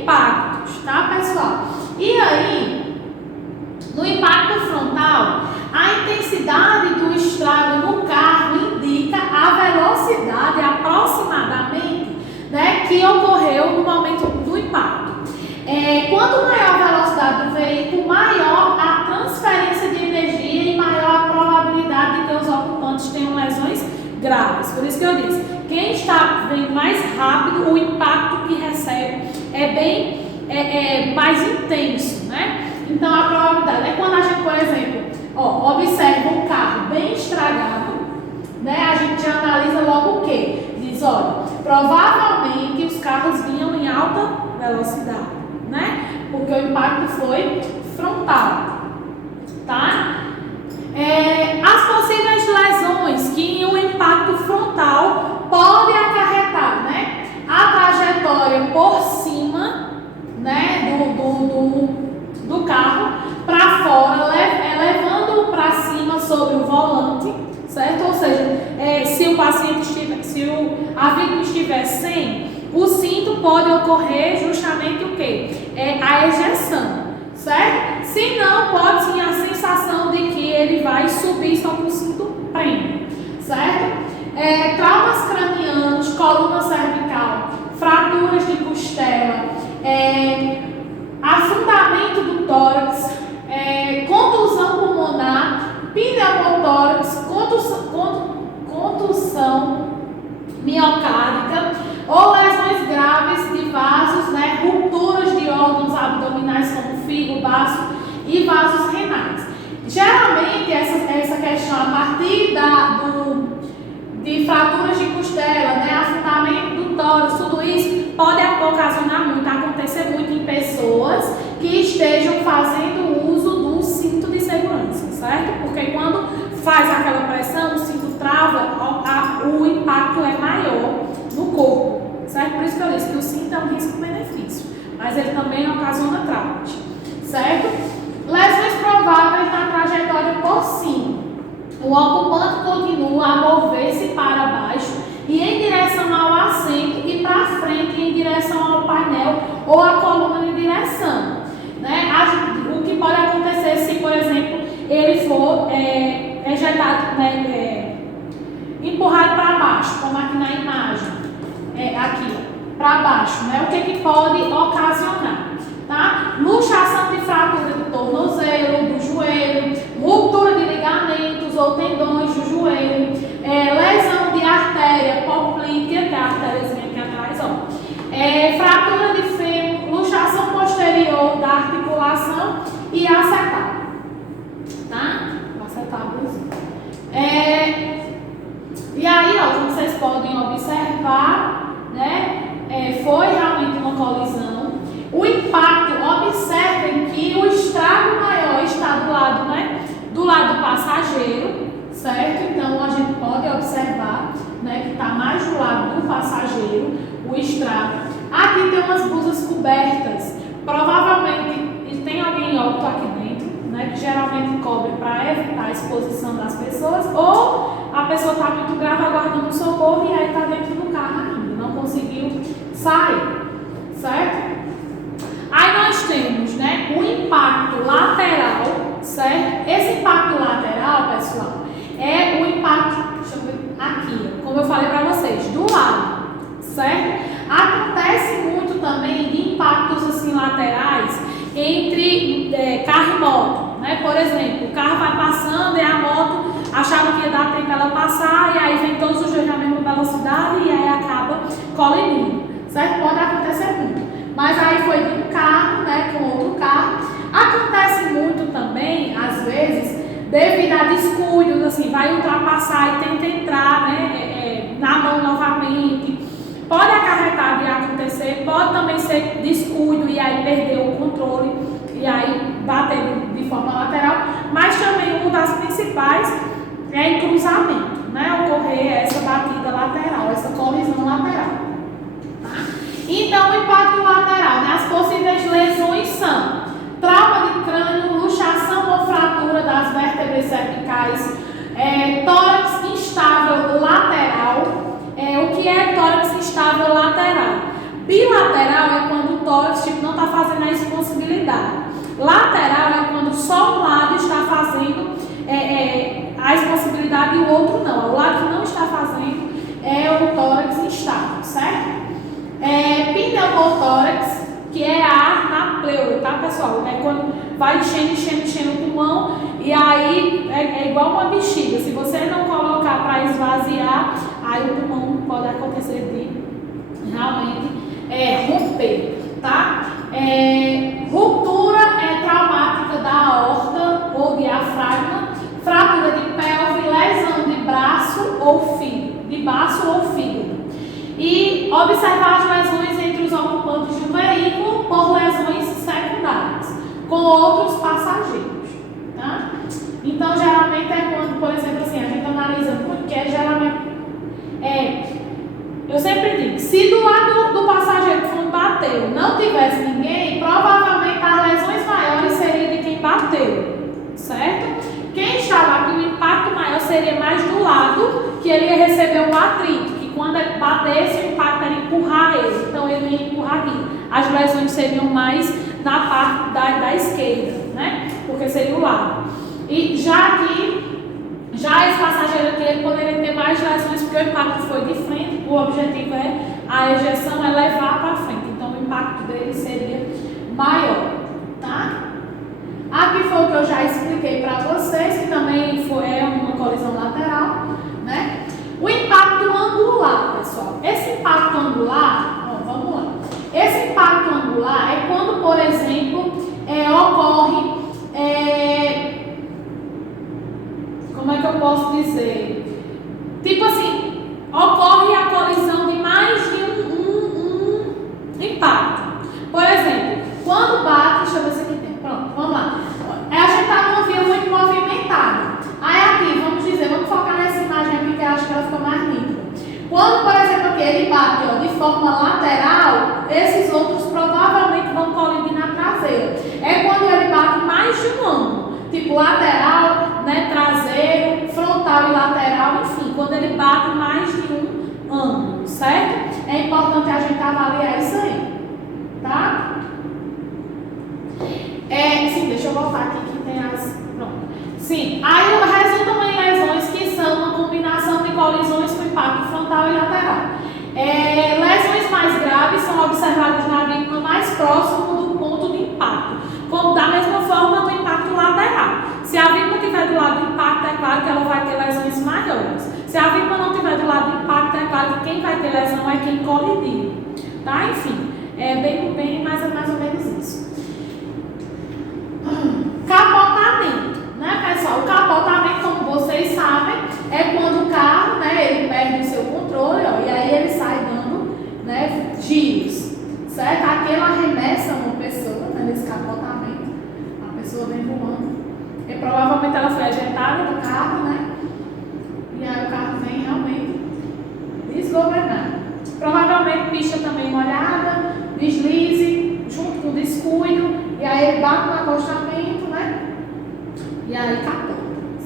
impactos, tá, pessoal? E aí, no impacto frontal, a intensidade do estrago no carro indica a velocidade aproximadamente, né, que ocorreu no momento do impacto. Quanto maior a velocidade do veículo, maior a transferência de energia e maior a probabilidade de que os ocupantes tenham lesões graves. Por isso que eu disse, quem está bem mais rápido, o impacto que recebe é bem mais intenso, né? Então a probabilidade é quando a gente, por exemplo, observa um carro bem estragado, né? A gente já analisa logo o quê? Diz, olha, provavelmente os carros vinham em alta velocidade, né? Porque o impacto foi frontal, tá? As possíveis lesões que o impacto frontal pode acarretar, né? A trajetória por cima, né, do carro para fora, levando para cima sobre o volante, certo? Ou seja, se a vítima estiver sem, o cinto pode ocorrer justamente o quê? A ejeção, certo? Se não, pode sim a sensação de que ele vai subir só que o cinto prende, certo? Traumas cranianos, coluna cervical, fraturas de costela, afundamento do tórax, contusão pulmonar, pneumotórax, contusão miocárdica ou lesões graves de vasos, né, rupturas de órgãos abdominais como fígado, baço e vasos renais. Geralmente essa questão a partir de fraturas de costela, né, afundamento do tórax, tudo isso pode acontecer muito em pessoas que estejam fazendo uso do cinto de segurança, certo? Porque quando faz aquela pressão, o cinto trava, o impacto é maior no corpo, certo? Por isso que eu disse que o cinto é um risco-benefício, mas ele também ocasiona traumas, certo? Lesões prováveis na trajetória por cima. O ocupante continua a mover-se para baixo e em direção ao assento e para frente em direção ao painel ou a coluna de direção, né? O que pode acontecer se, por exemplo, ele for ejetado, né, empurrado para baixo, como aqui na imagem, aqui, para baixo, né? O que pode ocasionar, tá? Luxação de fratura do tornozelo, do joelho, ruptura de ligamentos ou tendões do joelho, lesão de artéria poplítea, que é a artériazinha aqui atrás, ó, fratura de fêmur, luxação posterior da articulação e acetábulo, tá? O acetábulozinho. E aí, ó, como vocês podem observar, né? Foi realmente uma colisão. O impacto, observem que o estrago maior está do lado, né? Do lado do passageiro, certo? Então a gente pode observar, né, que está mais do lado do passageiro o estrago. Aqui tem umas blusas cobertas. Provavelmente tem alguém em óbito aqui dentro, né, que geralmente cobre para evitar a exposição das pessoas, ou a pessoa está muito grave aguardando socorro e aí está dentro do carro ainda, não conseguiu sair, certo? Aí nós temos, né, o impacto lateral, certo? Esse impacto lateral, pessoal, é o impacto, deixa eu ver aqui, como eu falei para vocês, do lado, certo? Acontece muito também de impactos assim laterais entre carro e moto, né? Por exemplo, o carro vai passando e a moto achava que ia dar tempo ela passar e aí vem todos os dois na mesma velocidade e aí acaba colidindo, certo? Pode acontecer muito. Mas aí foi de um carro, né, com outro carro. Acontece muito também, às vezes, devido a descuidos, assim, vai ultrapassar e tenta entrar, né, na mão novamente. Pode acarretar de acontecer, pode também ser descuido e aí perder o controle e aí bater de forma lateral. Mas também uma das principais é em cruzamento, né, ocorrer essa batida lateral, essa colisão lateral. Então, o impacto lateral, né? As possíveis lesões são trauma de crânio, luxação ou fratura das vértebras cervicais, tórax instável lateral. O que é tórax instável lateral? Bilateral é quando o tórax não está fazendo a expansibilidade. Lateral é quando só um lado está fazendo a expansibilidade e o outro não. O lado que não está fazendo é o tórax instável, certo? Pneumotórax, que é ar na pleura, tá, pessoal? É quando vai enchendo o pulmão e aí é igual uma bexiga. Se você não colocar para esvaziar, aí o pulmão pode acontecer de realmente romper, tá? Ruptura traumática da aorta ou diafragma, fratura de pelve, lesão de braço ou fígado. E observar as lesões entre os ocupantes de um veículo por lesões secundárias com outros passageiros, tá? Então, geralmente é quando, por exemplo, assim, a gente analisa muito, que geralmente eu sempre digo, se do lado do passageiro que bateu não tivesse ninguém, provavelmente as lesões maiores seriam de quem bateu, certo? Quem estava aqui, o impacto maior seria mais do lado que ele ia receber um atrito. Quando ele batesse, o impacto era empurrar ele, então ele ia empurrar aqui. As lesões seriam mais na parte da esquerda, né? Porque seria o lado. E já aqui, esse passageiro aqui, ele poderia ter mais lesões, porque o impacto foi de frente, o objetivo a ejeção é levar para frente, então o impacto dele seria maior, tá? Aqui foi o que eu já expliquei para vocês, que também é uma colisão lateral, né? O impacto angular, pessoal. Esse impacto angular, vamos lá. Esse impacto angular é quando, por exemplo, ocorre, como é que eu posso dizer? Tipo assim, ocorre a colisão de mais de um impacto. Por exemplo, quando bate, deixa eu ver se aqui tem. Pronto, vamos lá. A gente está numa via muito movimentada. Aí aqui, vamos focar nessa imagem aqui que eu acho que ela ficou mais nítida. Quando, por exemplo, aqui ele bate de forma lateral, esses outros provavelmente vão colidir na traseira. É quando ele bate mais de um ângulo, tipo lateral, né, traseiro, frontal e lateral, enfim, quando ele bate mais de um ângulo, certo? É importante a gente avaliar isso aí, tá? Sim, deixa eu voltar aqui que tem as... Pronto. Sim, aí resultam em lesões que são uma combinação de colisões com impacto frontal e lateral. Lesões mais graves Se a vítima não estiver do lado do impacto, é claro que quem vai ter lesão é quem colidiu. Tá? Enfim, é bem mais ou menos isso. Capotamento, né, pessoal? O capotamento, como vocês sabem, é quando o carro, né, ele perde o seu controle, ó, e aí ele sai dando, né, giros, certo? Aqui ela arremessa uma pessoa, né, nesse capotamento, a pessoa vem voando, e provavelmente ela foi ejetada do carro, né, e aí o carro vem realmente desgovernado. Provavelmente pista também molhada, deslize, junto com descuido, e aí ele bate no acostamento, né? E aí capota,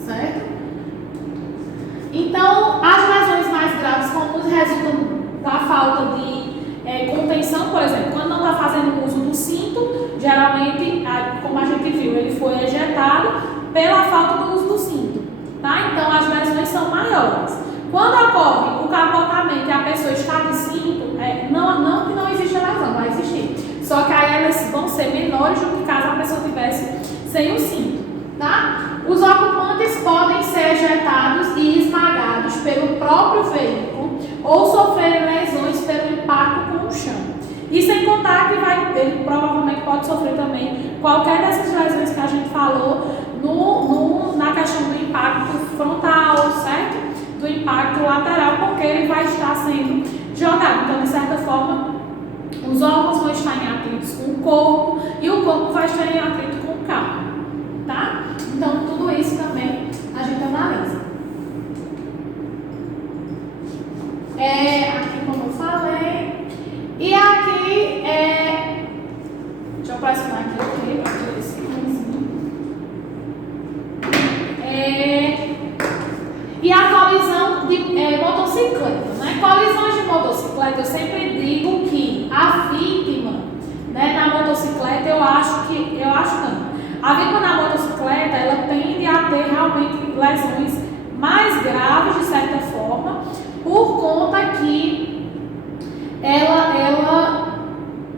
certo? Então, as lesões mais graves comuns resultam da falta de contenção, por exemplo, quando não está fazendo uso do cinto, geralmente, como a gente viu, ele foi ejetado pela falta do uso do cinto, tá? Então, as lesões são maiores. Quando ocorre o capotamento e a pessoa está de cinto, não que não exista lesão, vai existir. Só que aí elas vão ser menores do que caso a pessoa tivesse sem o cinto, tá? Os ocupantes podem ser ejetados e esmagados pelo próprio veículo ou sofrerem lesões pelo impacto com o chão. E sem contar que ele provavelmente pode sofrer também qualquer dessas lesões que a gente falou na questão do impacto frontal, certo? Do impacto lateral, porque ele vai estar sendo jogado. Então, de certa forma, os órgãos vão estar em atritos com o corpo e o corpo vai estar em atrito com o carro, tá? Então, tudo isso também a gente analisa. Aqui, como eu falei, e aqui deixa eu pressionar aqui, ok, para tirar esse coisinho. E a colisão de motocicleta, né? Colisões de motocicleta, eu sempre digo que a vítima, né, na motocicleta, eu acho não. A vítima na motocicleta, ela tende a ter realmente lesões mais graves, de certa forma, por conta que ela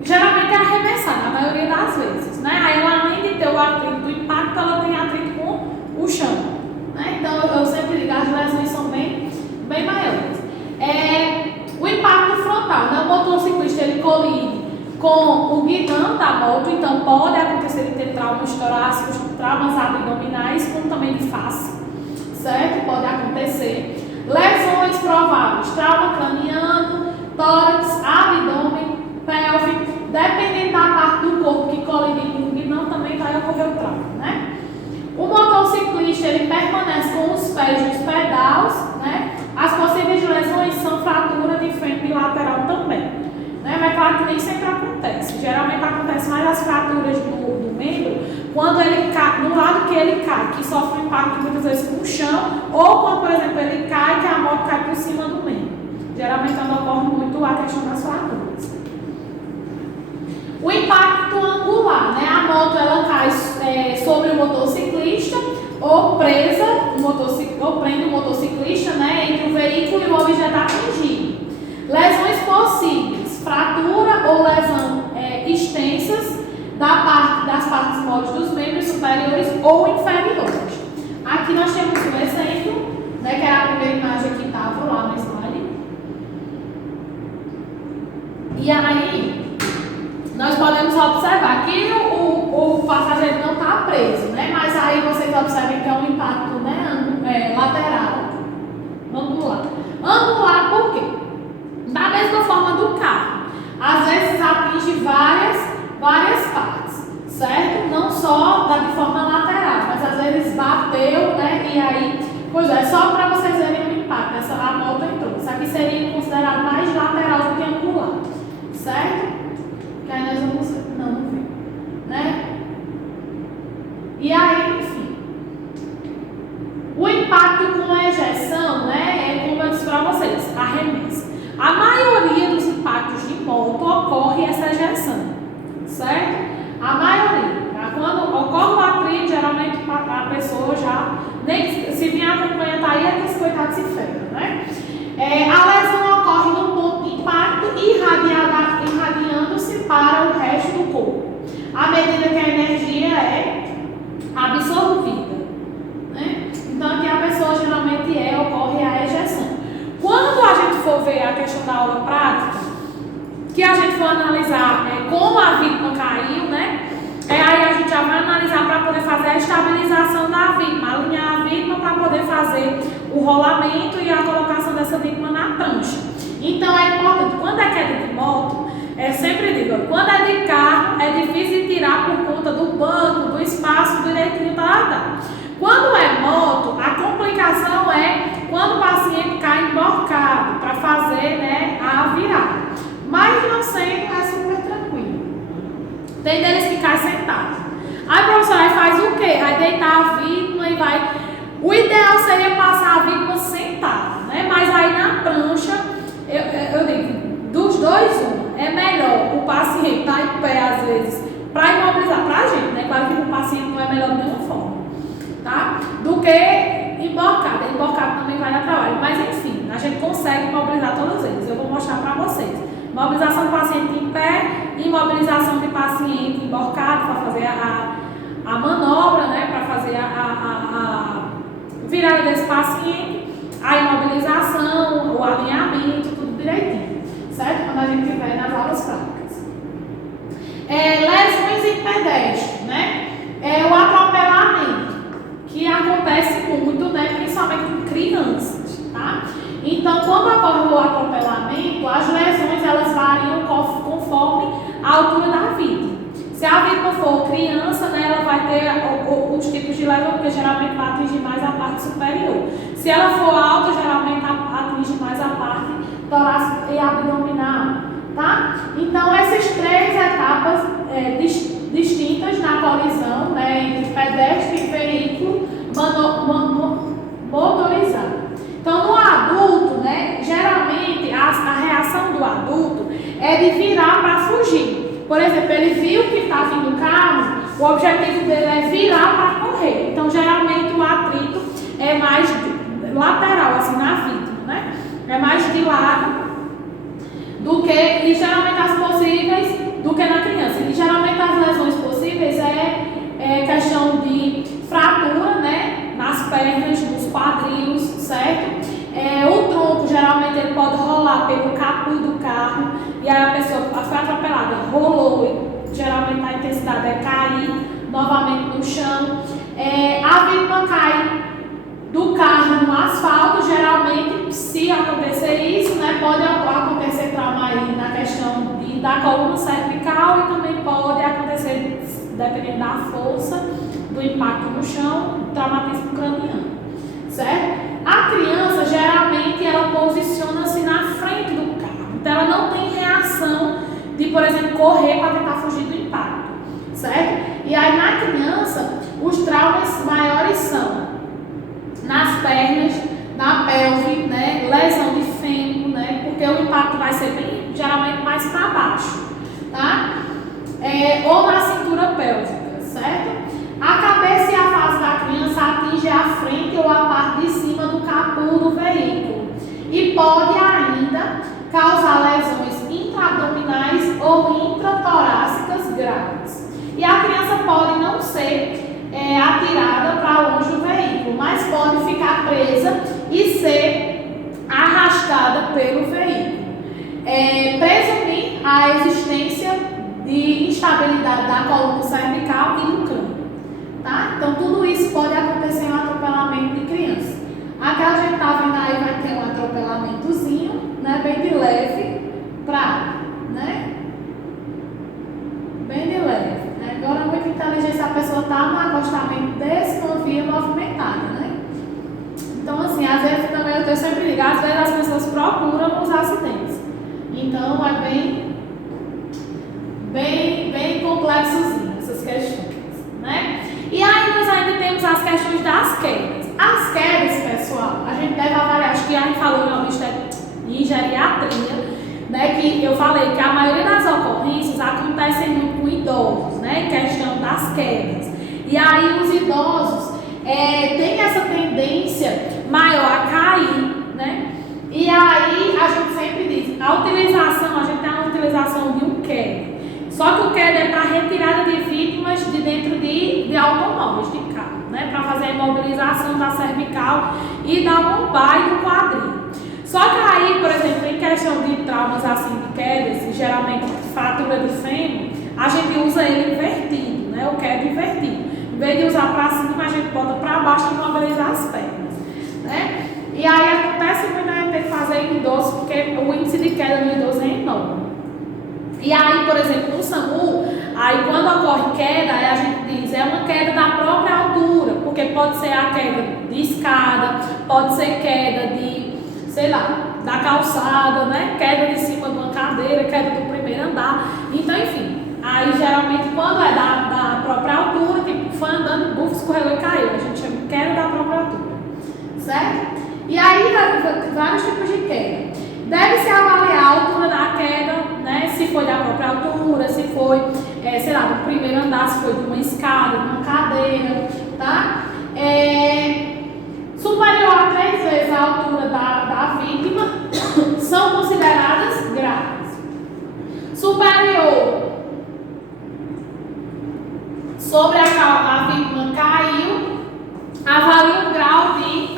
geralmente é arremessada, na maioria das vezes, né? Aí ela, além de ter o atrito do impacto, ela tem atrito com o chão. Né? Então, eu sempre digo, as lesões são bem maiores. O impacto frontal, né? O motociclista ele colide com o guidão da moto, então pode acontecer de ter traumas torácicos, traumas abdominais, como também de face, certo? Pode acontecer. Lesões prováveis, trauma craniano, tórax, abdômen, pelve, dependendo da parte do corpo que colidir com o guidão, também vai ocorrer o trauma, né? O motociclista ele permanece com os pés nos pedais, né? As possíveis lesões são fratura de frente bilateral também, né? Mas claro que nem sempre acontece. Geralmente acontece mais as fraturas do membro quando ele cai, no lado que ele cai, que sofre um impacto muitas vezes com o chão, ou quando, por exemplo, ele cai, que a moto cai por cima do membro. Geralmente não ocorre muito a questão das fraturas. O impacto angular, né? A moto ela cai sobre o motociclista ou prende o motociclista, né, entre o veículo e o objeto atingido. Lesões possíveis, fratura ou lesão extensas das partes moles dos membros superiores ou inferiores. Aqui nós temos um exemplo, né, que é a primeira imagem que estava lá no slide. E aí nós podemos observar que o passageiro não está preso, né? Mas aí vocês observem que é um impacto, né, lateral, angular. Angular por quê? Da mesma forma do carro. Às vezes atinge várias partes, certo? Não só de forma lateral, mas às vezes bateu, né? E aí, pois é, só para vocês verem o impacto, a moto entrou. Isso aqui seria considerado mais lateral do que angular, certo? Que aí nós vamos não ver, né? E aí, enfim, o impacto com a ejeção, né, é como eu disse para vocês, arremesso. A maioria dos impactos de moto ocorre essa ejeção, certo? A maioria. Quando ocorre o atrito, geralmente a pessoa já, nem se vier acompanhando aí, é que esse coitado se ferra, né? A lesão ocorre no ponto de impacto irradiando-se para o resto do corpo, à medida que a energia é absorvida, né? Então aqui a pessoa geralmente ocorre a ejeção. aula prática, que a gente for analisar como a vítima caiu, né? Aí a gente já vai analisar para poder fazer a estabilização da vítima, alinhar a vítima para poder fazer o rolamento e a colocação dessa vítima na prancha. Então é importante, quando é queda de moto, sempre digo, quando é de carro, é difícil de tirar por conta do banco, do espaço direitinho para andar. Quando é moto, a complicação é quando o paciente cai emborcado para fazer, né, a virada. Mas não sempre é super tranquilo. Tem deles que caem sentados. Aí o professor aí faz o quê? Vai deitar a vítima e vai... O ideal seria passar a vítima sentada, né? Mas aí na prancha, eu digo, dos dois, é melhor o paciente estar em pé às vezes para imobilizar para a gente, né? Claro que o paciente não é melhor de nenhuma forma, tá? Do que emborcado. Emborcado também vai dar trabalho, mas enfim, a gente consegue imobilizar todos eles. Eu vou mostrar para vocês. Mobilização do paciente em pé, imobilização de paciente emborcado para fazer a manobra, né? Para fazer a virada desse paciente, a imobilização, o alinhamento, tudo direitinho, certo? Quando a gente estiver nas aulas práticas. Lesões em pedestre, né? O atropelamento, que acontece muito, né? Principalmente com crianças, tá? Então, quando ocorre o atropelamento, as lesões elas variam conforme a altura da vítima. Se a vítima for criança, né, ela vai ter os tipos de lesão, porque geralmente vai atingir mais a parte superior. Se ela for alta, geralmente atinge mais a parte torácica e abdominal, tá? Então, essas três etapas distintas na colisão, né, entre pedestre e veículo motorizado. Então, no adulto, né, geralmente a reação do adulto é de virar para fugir. Por exemplo, ele viu que está vindo o carro, o objetivo dele é virar para correr. Então, geralmente o atrito é mais lateral, assim, na vítima, né? É mais de lado do que, e geralmente as possíveis, do que na criança. E geralmente as lesões possíveis é questão de fratura, né? Nas pernas, nos quadris, certo? O tronco, geralmente, ele pode rolar pelo capô do carro e aí a pessoa foi atropelada, rolou e geralmente a intensidade é cair novamente no chão. A vítima cai do carro no asfalto, geralmente, se acontecer isso, né, pode acontecer trauma aí na questão da coluna cervical e também pode acontecer, dependendo da força do impacto no chão, traumatismo craniano, certo? A criança, geralmente, ela posiciona-se na frente do carro. Então, ela não tem reação de, por exemplo, correr para tentar fugir do impacto, certo? E aí, na criança, os traumas maiores são nas pernas, na pelve, né? Lesão de fêmur, né? Porque o impacto vai ser bem, geralmente, mais para baixo, tá? Ou na cintura pélvica, certo? A cabeça e a face da criança atinge a frente ou a parte de cima do capô do veículo e pode ainda causar lesões intraabdominais ou intratorácicas graves. E a criança pode não ser atirada para longe do veículo, mas pode ficar presa e ser arrastada pelo veículo. Presumir a existência de instabilidade da coluna cervical e do crânio. Tá? Então, tudo isso pode acontecer em um atropelamento de criança. Aqui a gente tá vendo aí, vai ter um atropelamentozinho, né? Bem de leve, né? Bem de leve. Né? Agora, muita inteligência, a pessoa tá no acostamento desse com a via movimentada, né? Então, assim, às vezes também eu sempre digo, às vezes as pessoas procuram os acidentes. Então, é bem complexozinho essas questões, né? E aí nós ainda temos as questões das quedas. As quedas, pessoal, a gente deve avaliar, acho que a gente falou em geriatria, né, que eu falei que a maioria das ocorrências acontecem muito com idosos, né, questão das quedas. E aí os idosos têm essa tendência maior a cair, né? E aí a gente sempre diz, a gente tem a utilização de um queda. Só que o QED é para retirada de vítimas de dentro de automóveis, de carro, né? Para fazer a imobilização da cervical e da lombar e do quadril. Só que aí, por exemplo, em questão de trauma fratura de fêmur, a gente usa ele invertido, né? O queda invertido. Em vez de usar para cima, a gente bota para baixo e imobilizar as pernas, né? E aí acontece muito a gente ter que fazer em idoso, porque o índice de queda no idoso é enorme. E aí, por exemplo, no SAMU, aí quando ocorre queda, aí a gente diz, é uma queda da própria altura, porque pode ser a queda de escada, pode ser queda de, sei lá, da calçada, né? Queda de cima de uma cadeira, queda do primeiro andar. Então, enfim, aí geralmente quando é da própria altura, tipo, foi andando, bufo, escorregou e caiu. A gente chama de queda da própria altura, certo? E aí, vários tipos de queda. Deve-se avaliar a altura da queda, né? Se foi da própria altura, se foi, sei lá, do primeiro andar, se foi de uma escada, de uma cadeira, tá? Superior a 3 vezes a altura da vítima, são consideradas graves. Superior sobre a vítima caiu, avalia o grau de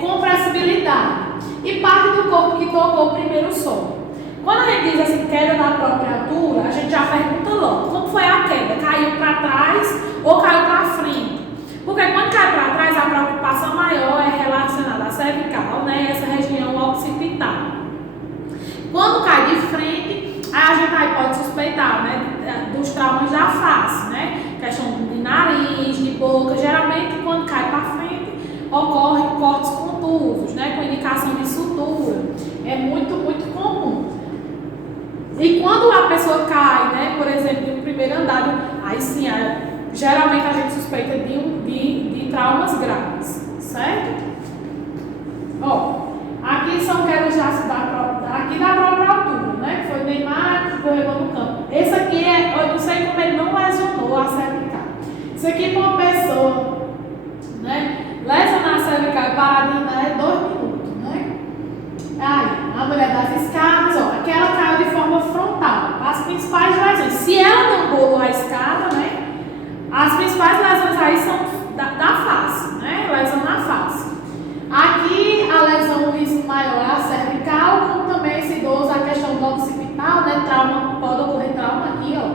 compressibilidade e parte do corpo que tocou o primeiro solo. Quando a gente diz assim, queda da própria altura, a gente já pergunta logo, como foi a queda? Caiu para trás ou caiu para frente? Porque quando cai para trás, a preocupação maior é relacionada à cervical, né, essa região occipital. Quando cai de frente, a gente aí pode suspeitar, né, dos traumas da face, né, questão de nariz, de boca. Geralmente, quando cai para frente, ocorre cortes contusos, né, com indicação de sutura. É muito, muito comum. E quando a pessoa cai, né, por exemplo, de um primeiro andar, aí sim, geralmente a gente suspeita de traumas graves, certo? Ó, aqui são quedas aqui da própria altura, né, que foi o Neymar que escorregou no campo. Esse aqui eu não sei como ele não lesionou a cervical. Isso aqui para uma pessoa, né, lesionar a cervical e parar de andar é 2 minutos, né? Aí, a mulher das escadas, ó, aqui ela caiu de forma frontal. As principais lesões, se ela não pulou a escada, né, as principais lesões aí são da face, né, lesão na face. Aqui a lesão, o risco maior é a cervical, como também esse idoso, a questão do occipital, né, trauma, pode ocorrer trauma aqui, ó,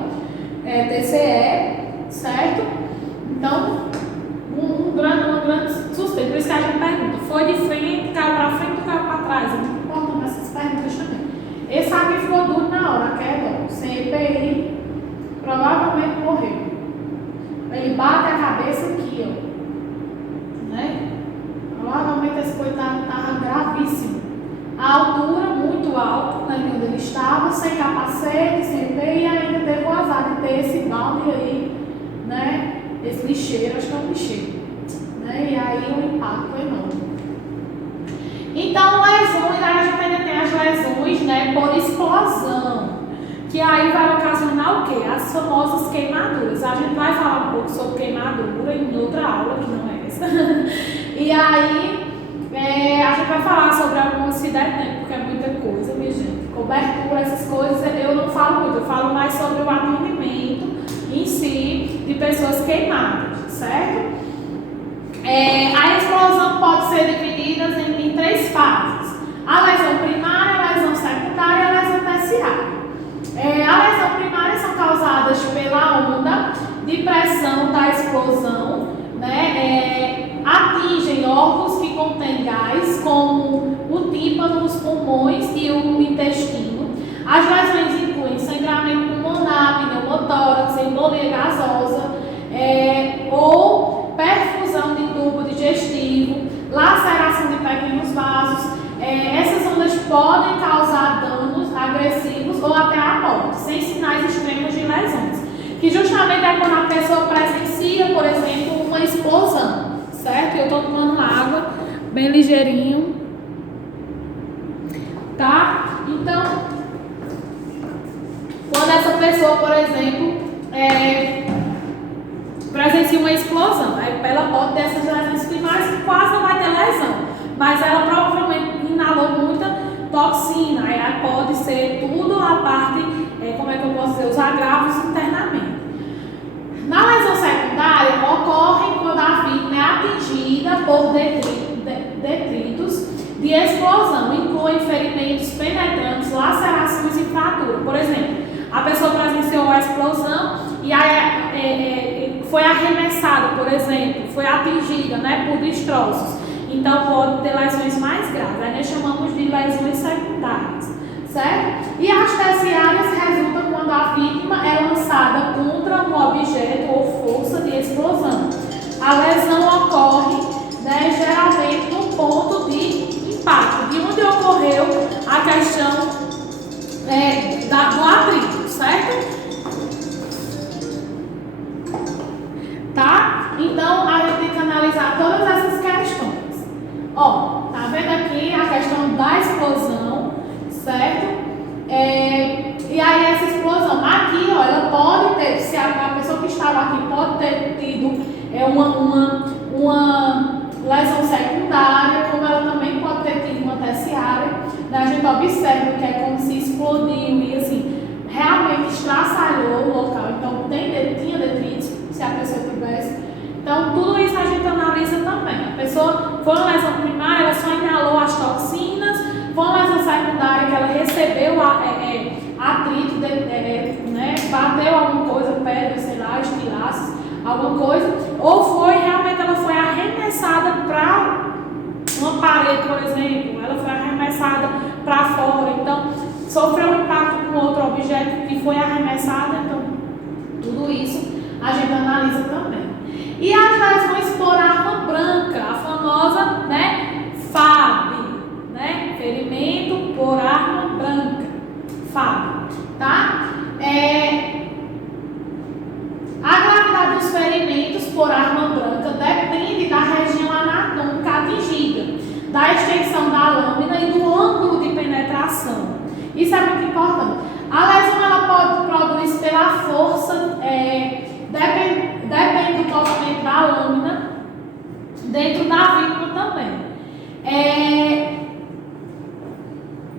TCE, certo? Então, uma grande suspeita. Por isso que a gente pergunta, foi de frente, caiu para frente ou caiu para trás? É muito importante essas perguntas também. Esse aqui ficou duro na hora, a queda, sem EPI, provavelmente morreu. Ele bate a cabeça aqui, ó, né? Provavelmente esse coitado estava gravíssimo. A altura muito alta, né, onde ele estava, sem capacete, sem EPI, e ainda teve o azar de ter esse balde aí, né? Esse lixeiro, acho que é um lixeiro, né? E aí o impacto é enorme. Então, lesões, a gente ainda tem as lesões, né, por explosão, que aí vai ocasionar o quê? As famosas queimaduras. A gente vai falar um pouco sobre queimadura em outra aula, que não é essa. E aí, a gente vai falar sobre alguns acidentes, né, porque é muita coisa, minha gente. Cobertura, essas coisas, eu não falo muito, eu falo mais sobre o atendimento em si de pessoas queimadas, certo? A explosão pode ser dividida em 3 fases: a lesão primária, a lesão secundária e a lesão terciária. A lesão primária são causadas pela onda de pressão da explosão, né? Atingem órgãos que contêm gás, como o tímpano, os pulmões e o intestino. As lesões incluem sangramento pulmonar, pneumotórax, embolia gasosa, ou perfusão de tubo digestivo, laceração de pequenos vasos. Essas ondas podem causar danos agressivos ou até a morte, sem sinais extremos de lesões, que justamente é quando a pessoa presencia, por exemplo, uma explosão, certo? Eu estou tomando água bem ligeirinho, tá? Então, quando essa pessoa, por exemplo, presencia uma explosão, aí ela pode ter essas lesões primárias que quase não vai ter lesão, mas ela provavelmente inalou muita toxina, aí pode ser tudo a parte, como é que eu posso dizer, os agravos internamente. Na lesão secundária, ocorre quando a vítima é atingida por detritos de explosão, incluem ferimentos penetrantes, lacerações e fratura. Por exemplo, a pessoa, por exemplo, a explosão e aí, foi arremessada, por exemplo, foi atingida, né, por destroços. Então pode ter lesões mais graves. Aí nós chamamos de lesões secundárias, certo? E as terciárias resultam quando a vítima é lançada contra um objeto ou força de explosão. A lesão ocorre, né, geralmente no ponto de impacto, de onde ocorreu a questão do atrito, certo? Tá? Então a gente tem que analisar todas essas questões. Ó, tá vendo aqui a questão da explosão, certo? E aí essa explosão aqui, ó, ela pode ter, se a pessoa que estava aqui pode ter tido uma lesão secundária, como ela também pode ter tido uma terciária. A gente observa que é como se explodiu e assim, realmente estraçalhou o local. Então tinha detritos, se a pessoa tivesse. Então tudo isso a gente analisa também. A pessoa foi uma lesão primária, ela só inalou as toxinas, foi uma lesão secundária que ela recebeu atrito, né, bateu alguma coisa, pedra, sei lá, estilhaços, alguma coisa, ou foi realmente ela foi arremessada para uma parede, por exemplo, ela foi arremessada para fora, então sofreu um impacto com outro objeto que foi arremessada, então tudo isso a gente analisa também. E as lesões por arma branca, a famosa, né, FAB, né, ferimento por arma branca, FAB, tá? A gravidade dos ferimentos por arma branca depende da região anatômica atingida, da extensão da lâmina e do ângulo de penetração. Isso é muito importante. A lesão ela pode produzir pela força, depende do movimento da lâmina dentro da vítima também.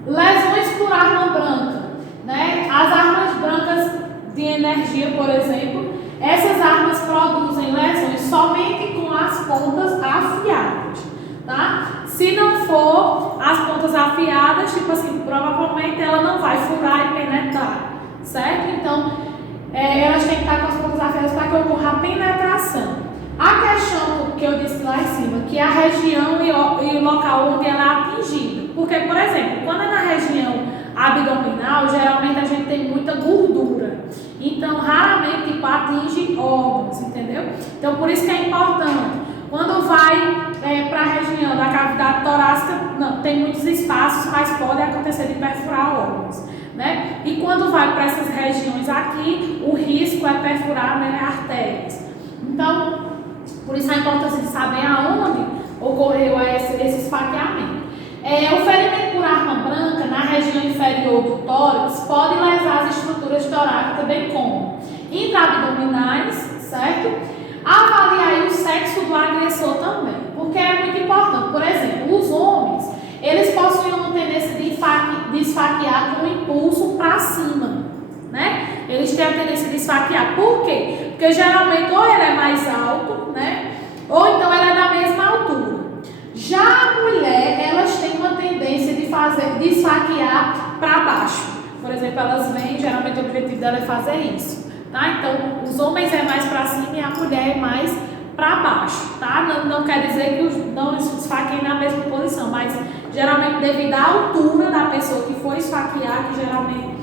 Lesões por arma branca, né? As armas brancas de energia, por exemplo, essas armas produzem lesões somente com as pontas afiadas, tá? Se não for as pontas afiadas, tipo assim, provavelmente ela não vai furar e penetrar, certo? Então, elas têm que estar com as pontas afiadas para que ocorra a penetração. A questão que eu disse lá em cima, que é a região e o local onde ela é atingida. Porque, por exemplo, quando é na região abdominal, geralmente a gente tem muita gordura. Então, raramente tipo, atinge órgãos, entendeu? Então, por isso que é importante. Quando vai para a região da cavidade torácica, não, tem muitos espaços, mas pode acontecer de perfurar órgãos, né? E quando vai para essas regiões aqui, o risco é perfurar, né, artérias. Então, por isso a importância de saber aonde ocorreu esse esfaqueamento. O ferimento por arma branca na região inferior do tórax pode lesar as estruturas torácicas, bem como intraabdominais, certo? Avaliar aí o sexo do agressor também, porque é muito importante. Por exemplo, os homens, eles possuem uma tendência de esfaquear com um impulso para cima, né? Eles têm a tendência de esfaquear. Por quê? Porque geralmente ou ele é mais alto, né? Ou então ela é da mesma altura. Já a mulher, elas têm uma tendência de esfaquear para baixo. Por exemplo, elas vêm, geralmente o objetivo dela é fazer isso, tá? Então, os homens é mais para cima e a mulher é mais para baixo, tá? Não quer dizer que os não se esfaqueiem na mesma posição, mas geralmente devido à altura da pessoa que foi esfaquear, que geralmente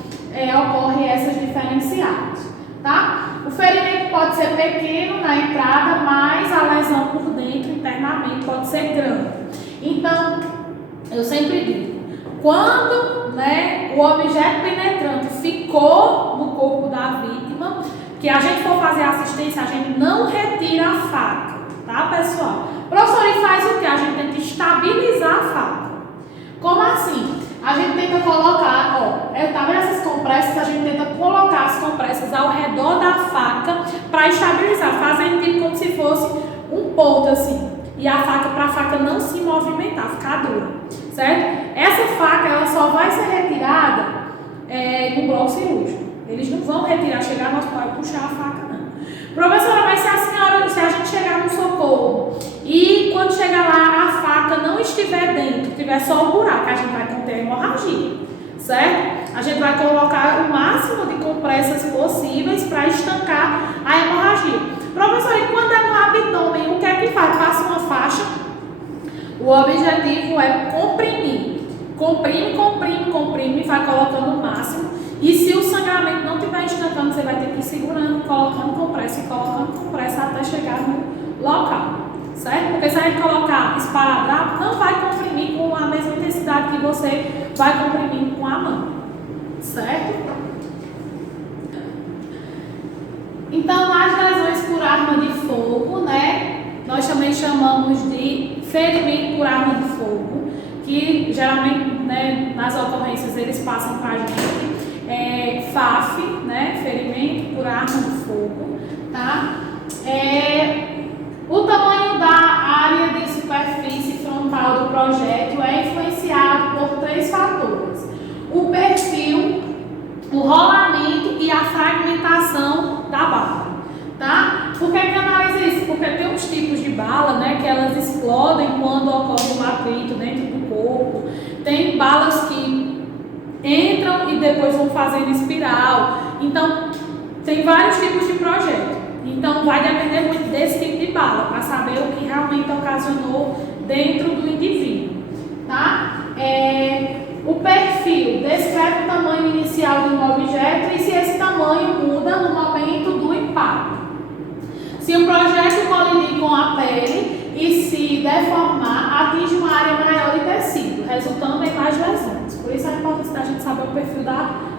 ocorre essas diferenciadas, tá? O ferimento pode ser pequeno na entrada, mas a lesão por dentro, internamente, pode ser grande. Então, eu sempre digo, quando, né, o objeto penetrante ficou no corpo da vítima, que a gente for fazer assistência, a gente não retira a faca, tá, pessoal? O professor faz o que? A gente tenta estabilizar a faca. Como assim? A gente tenta colocar, tá vendo essas compressas? A gente tenta colocar as compressas ao redor da faca para estabilizar, fazendo tipo como se fosse um ponto assim. E a faca, para a faca não se movimentar, ficar dura, certo? Essa faca, ela só vai ser retirada no bloco cirúrgico. Eles não vão retirar, chegar no hospital e puxar a faca, não. Professora, mas se a gente chegar no socorro e quando chegar lá a faca não estiver dentro, tiver só o buraco, a gente vai conter a hemorragia, certo? a gente vai colocar o máximo de compressas possíveis para estancar a hemorragia. Professor, e quando é no abdômen, o que é que faz? Passa uma faixa. O objetivo é comprimir. Comprime, vai colocando o máximo. E se o sangramento não estiver estancando, você vai ter que ir segurando, colocando compressa até chegar no local. Certo? Porque se a gente colocar esparadrapo, não vai comprimir com a mesma intensidade que você vai comprimir com a mão. Certo? Então, as lesões por arma de fogo, né? Nós também chamamos de ferimento por arma de fogo, que geralmente, né, nas ocorrências eles passam para a gente FAF, né? Ferimento por arma de fogo, tá? O tamanho da área de superfície frontal do projétil é influenciado por 3 fatores: o perfil, o rolamento e a fragmentação da bala, tá? Por que analisa isso? Porque tem uns tipos de bala, né, que elas explodem quando ocorre um atrito dentro do corpo. Tem balas que entram e depois vão fazendo espiral. Então, tem vários tipos de projeto. Então, vai depender muito desse tipo de bala para saber o que realmente ocasionou dentro do indivíduo, tá? O perfil descreve o tamanho inicial de um objeto e se esse tamanho muda no momento do impacto. Se o projétil colidir com a pele e se deformar, atinge uma área maior de tecido, resultando em mais lesões. Por isso a importância da gente saber o perfil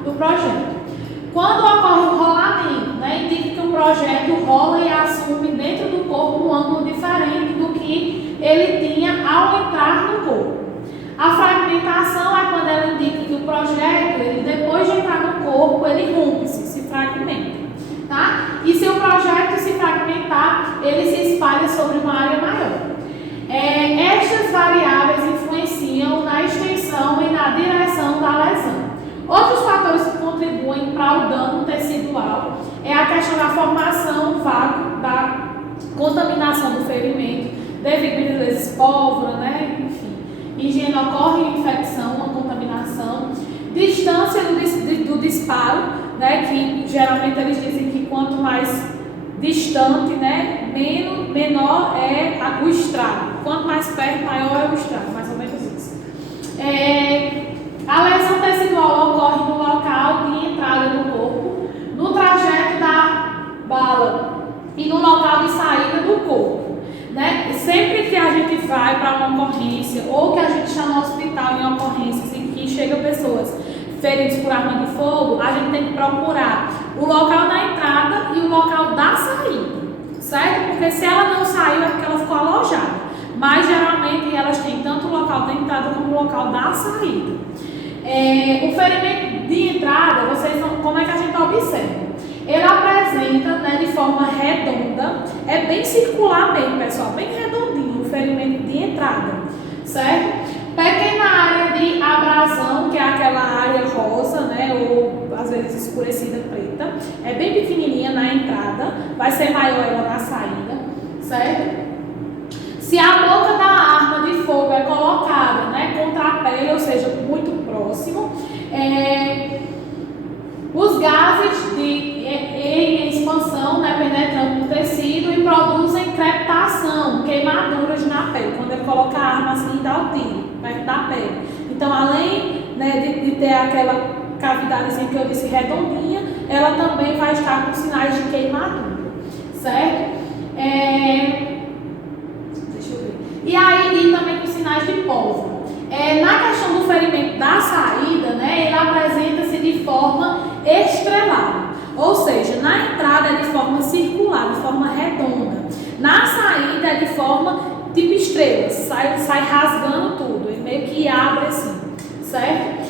do projeto. Quando ocorre o rolamento, né, indica que o projétil rola e assume dentro do corpo um ângulo diferente do que ele tinha ao entrar no corpo. A fragmentação é quando ela indica que o projétil, ele, depois de entrar no corpo, ele rompe-se, se fragmenta. Tá? E se o projétil se fragmentar, ele se espalha sobre uma área maior. Estas variáveis influenciam na extensão e na direção da lesão. Outros fatores que contribuem para o dano tecidual é a questão da formação vago, da contaminação do ferimento, devido às vezes pólvora, né? Enfim, higiene ocorre infecção, uma contaminação, distância do disparo, né? Que geralmente eles dizem que quanto mais distante, né, menor é o estrago. Quanto mais perto, maior é o estrago, mais ou menos isso. A lesão tecidual ocorre no local de entrada do corpo, no trajeto da bala e no local de saída do corpo, né? Sempre que a gente vai para uma ocorrência ou que a gente está no hospital em ocorrências em que chegam pessoas feridas por arma de fogo, a gente tem que procurar o local da entrada e o local da saída, certo? Porque se ela não saiu é porque ela ficou alojada, mas geralmente elas têm tanto o local da entrada como o local da saída. O ferimento de entrada, como é que a gente observa? Ele apresenta, né, de forma redonda, é bem circular mesmo, pessoal, bem redondinho o ferimento de entrada, certo? Pequena área de abrasão, que é aquela área rosa, né, ou às vezes escurecida preta, é bem pequenininha na entrada, vai ser maior ela na saída, certo? Se a boca da arma de fogo é colocada, né, contra a pele, ou seja, muito próximo, os gases em expansão, né, penetrando no tecido e produzem crepitação, queimaduras na pele, quando ele coloca a arma assim e dá o tiro perto da pele. Então, além, né, de ter aquela cavidadezinha que eu disse redondinha, ela também vai estar com sinais de queimadura, certo? Deixa eu ver. E aí, também com sinais de pólvora. Na questão do ferimento da saída, né, ele apresenta-se de forma estrelada, ou seja, na entrada é de forma circular, de forma redonda, na saída é de forma tipo estrela, sai rasgando tudo, ele meio que abre assim, certo?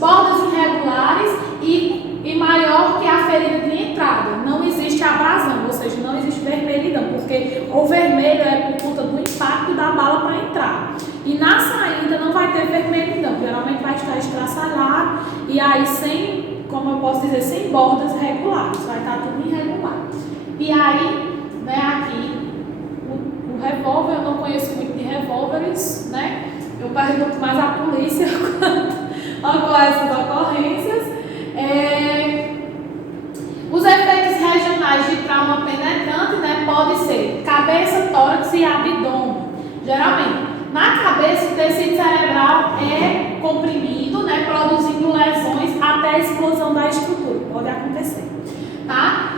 Bordas irregulares e maior que a ferida de entrada, não existe abrasão, ou seja, não existe vermelhidão, porque o vermelho é por conta do impacto da bala para entrar. E na saída não vai ter vermelhidão, geralmente vai estar estraçalhado e aí sem, como eu posso dizer, sem bordas regulares, vai estar tudo irregular. E aí, né, aqui, o revólver, eu não conheço muito de revólveres, né, eu pergunto mais à polícia ocorrem essas ocorrências. Os efeitos regionais de trauma penetrante, né, pode ser cabeça, tórax e abdômen. Geralmente, na cabeça o tecido cerebral é comprimido, né, produzindo lesões até a explosão da estrutura. Pode acontecer, tá?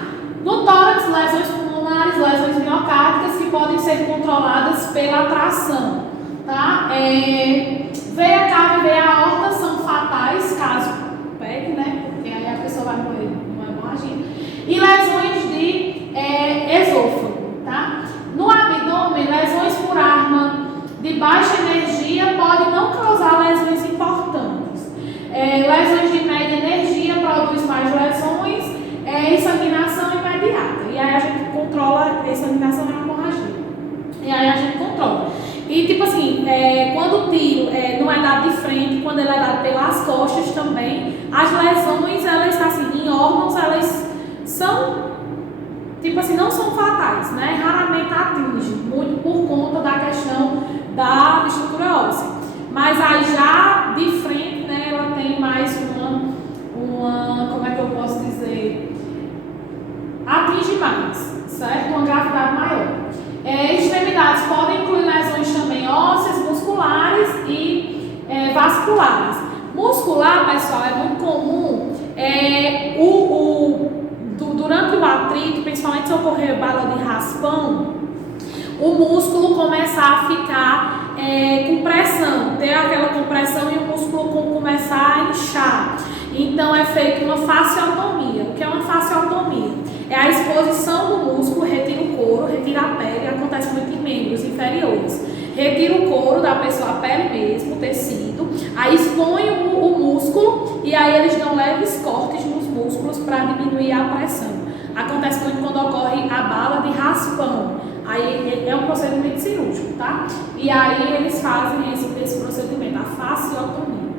No tórax, lesões pulmonares, lesões miocárdicas que podem ser controladas pela tração, tá? Veia cava e veia aorta são fatais, caso pegue, né? Porque aí a pessoa vai morrer numa hemorragia. E lesões de esôfago, tá? No abdômen, lesões por arma de baixa energia podem não causar lesões importantes. Lesões de média energia produzem mais lesões, exsanguinação imediata. E aí a gente controla a exsanguinação e a hemorragia. E aí a gente controla. E tipo assim, quando o tiro não é dado de frente, quando ele é dado pelas costas também, as lesões, elas assim, em órgãos, elas são, tipo assim, não são fatais, né? Raramente atingem, muito por conta da questão da estrutura óssea. Mas aí já de frente, né, ela tem mais uma como é que eu posso dizer? Atinge mais, certo? Uma gravidade maior. Extremidades podem incluir lesões também ósseas, musculares e vasculares. Muscular, pessoal, é muito comum durante o atrito, principalmente se ocorrer bala de raspão, o músculo começar a ficar com pressão, ter aquela compressão e o músculo começar a inchar. Então é feita uma fasciotomia. O que é uma fasciotomia? É a exposição do músculo, retira o couro, retira a pele, acontece muito em membros inferiores. Retira o couro da pessoa, a pele mesmo, o tecido, aí expõe o músculo e aí eles dão leves cortes nos músculos para diminuir a pressão. Acontece muito quando ocorre a bala de raspão. Aí é um procedimento cirúrgico, tá? E aí eles fazem esse procedimento, a fasciotomia.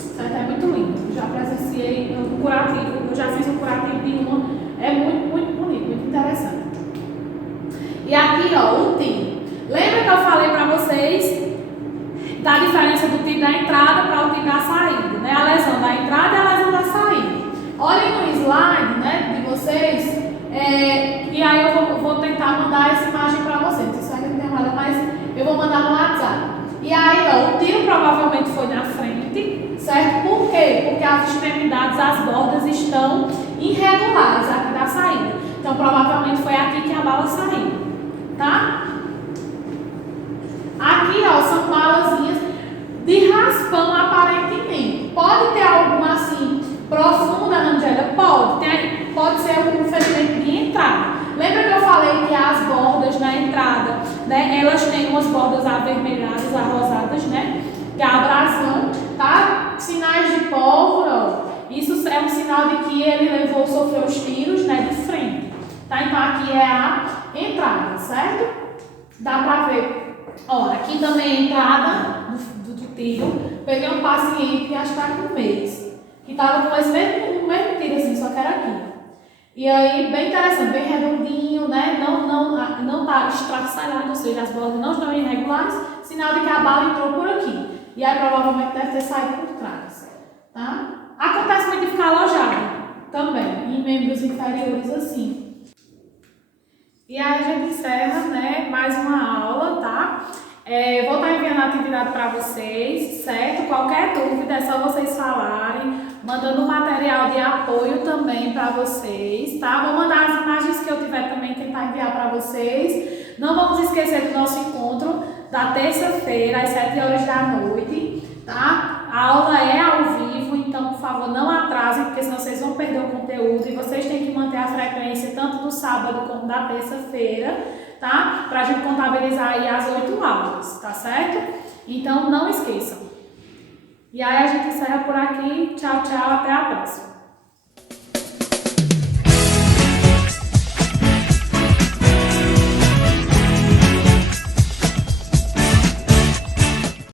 Certo? É muito lindo. Eu já presenciei um curativo, eu já fiz um curativo de uma. É muito, muito bonito, muito interessante. E aqui, ó, o tiro. Lembra que eu falei pra vocês da diferença do tiro da entrada para o tiro da saída, né? A lesão da entrada e a lesão da saída. Olhem no slide, né, de vocês. E aí eu vou tentar mandar essa imagem para vocês. Não sei se alguém tem nada, mas eu vou mandar no WhatsApp. E aí, ó, o tiro provavelmente foi na frente, certo? Por quê? Porque as extremidades, as bordas estão irregulares aqui da saída. Então, provavelmente foi aqui que a bala saiu, tá? Aqui, ó, são balazinhas de raspão, aparentemente. Pode ter alguma assim profunda, Angela? Pode ser algum ferimento de entrada. Lembra que eu falei que as bordas na entrada, né, elas têm umas bordas avermelhadas, arrosadas, né? Que é a abrasão, tá? Sinais de pólvora, ó. Isso é um sinal de que ele sofreu os tiros, né, de frente, tá? Então aqui é a entrada, certo? Dá pra ver. Ó, aqui também é a entrada do tiro. Peguei um paciente, acho que tá com um mês, que tava com esse mesmo tiro assim, só que era aqui. E aí, bem interessante, bem redondinho, né? Não tá estraçalhado, ou seja, as bordas não estão irregulares, sinal de que a bala entrou por aqui. E aí, provavelmente, deve ter saído por trás, tá? Acontece muito de ficar alojado também, em membros inferiores assim. E aí, a gente encerra, né, mais uma aula, tá? Vou estar enviando a atividade para vocês, certo? Qualquer dúvida é só vocês falarem, mandando material de apoio também para vocês, tá? Vou mandar as imagens que eu tiver também, tentar enviar para vocês. Não vamos esquecer do nosso encontro da terça-feira, às 7 horas da noite, tá? A aula é ao vivo, então, por favor, não atrasem, porque senão vocês vão perder o conteúdo e vocês têm que manter a frequência tanto do sábado como da terça-feira, tá? Pra gente contabilizar aí as 8 aulas, tá certo? Então, não esqueçam. E aí a gente encerra por aqui. Tchau, tchau, até a próxima.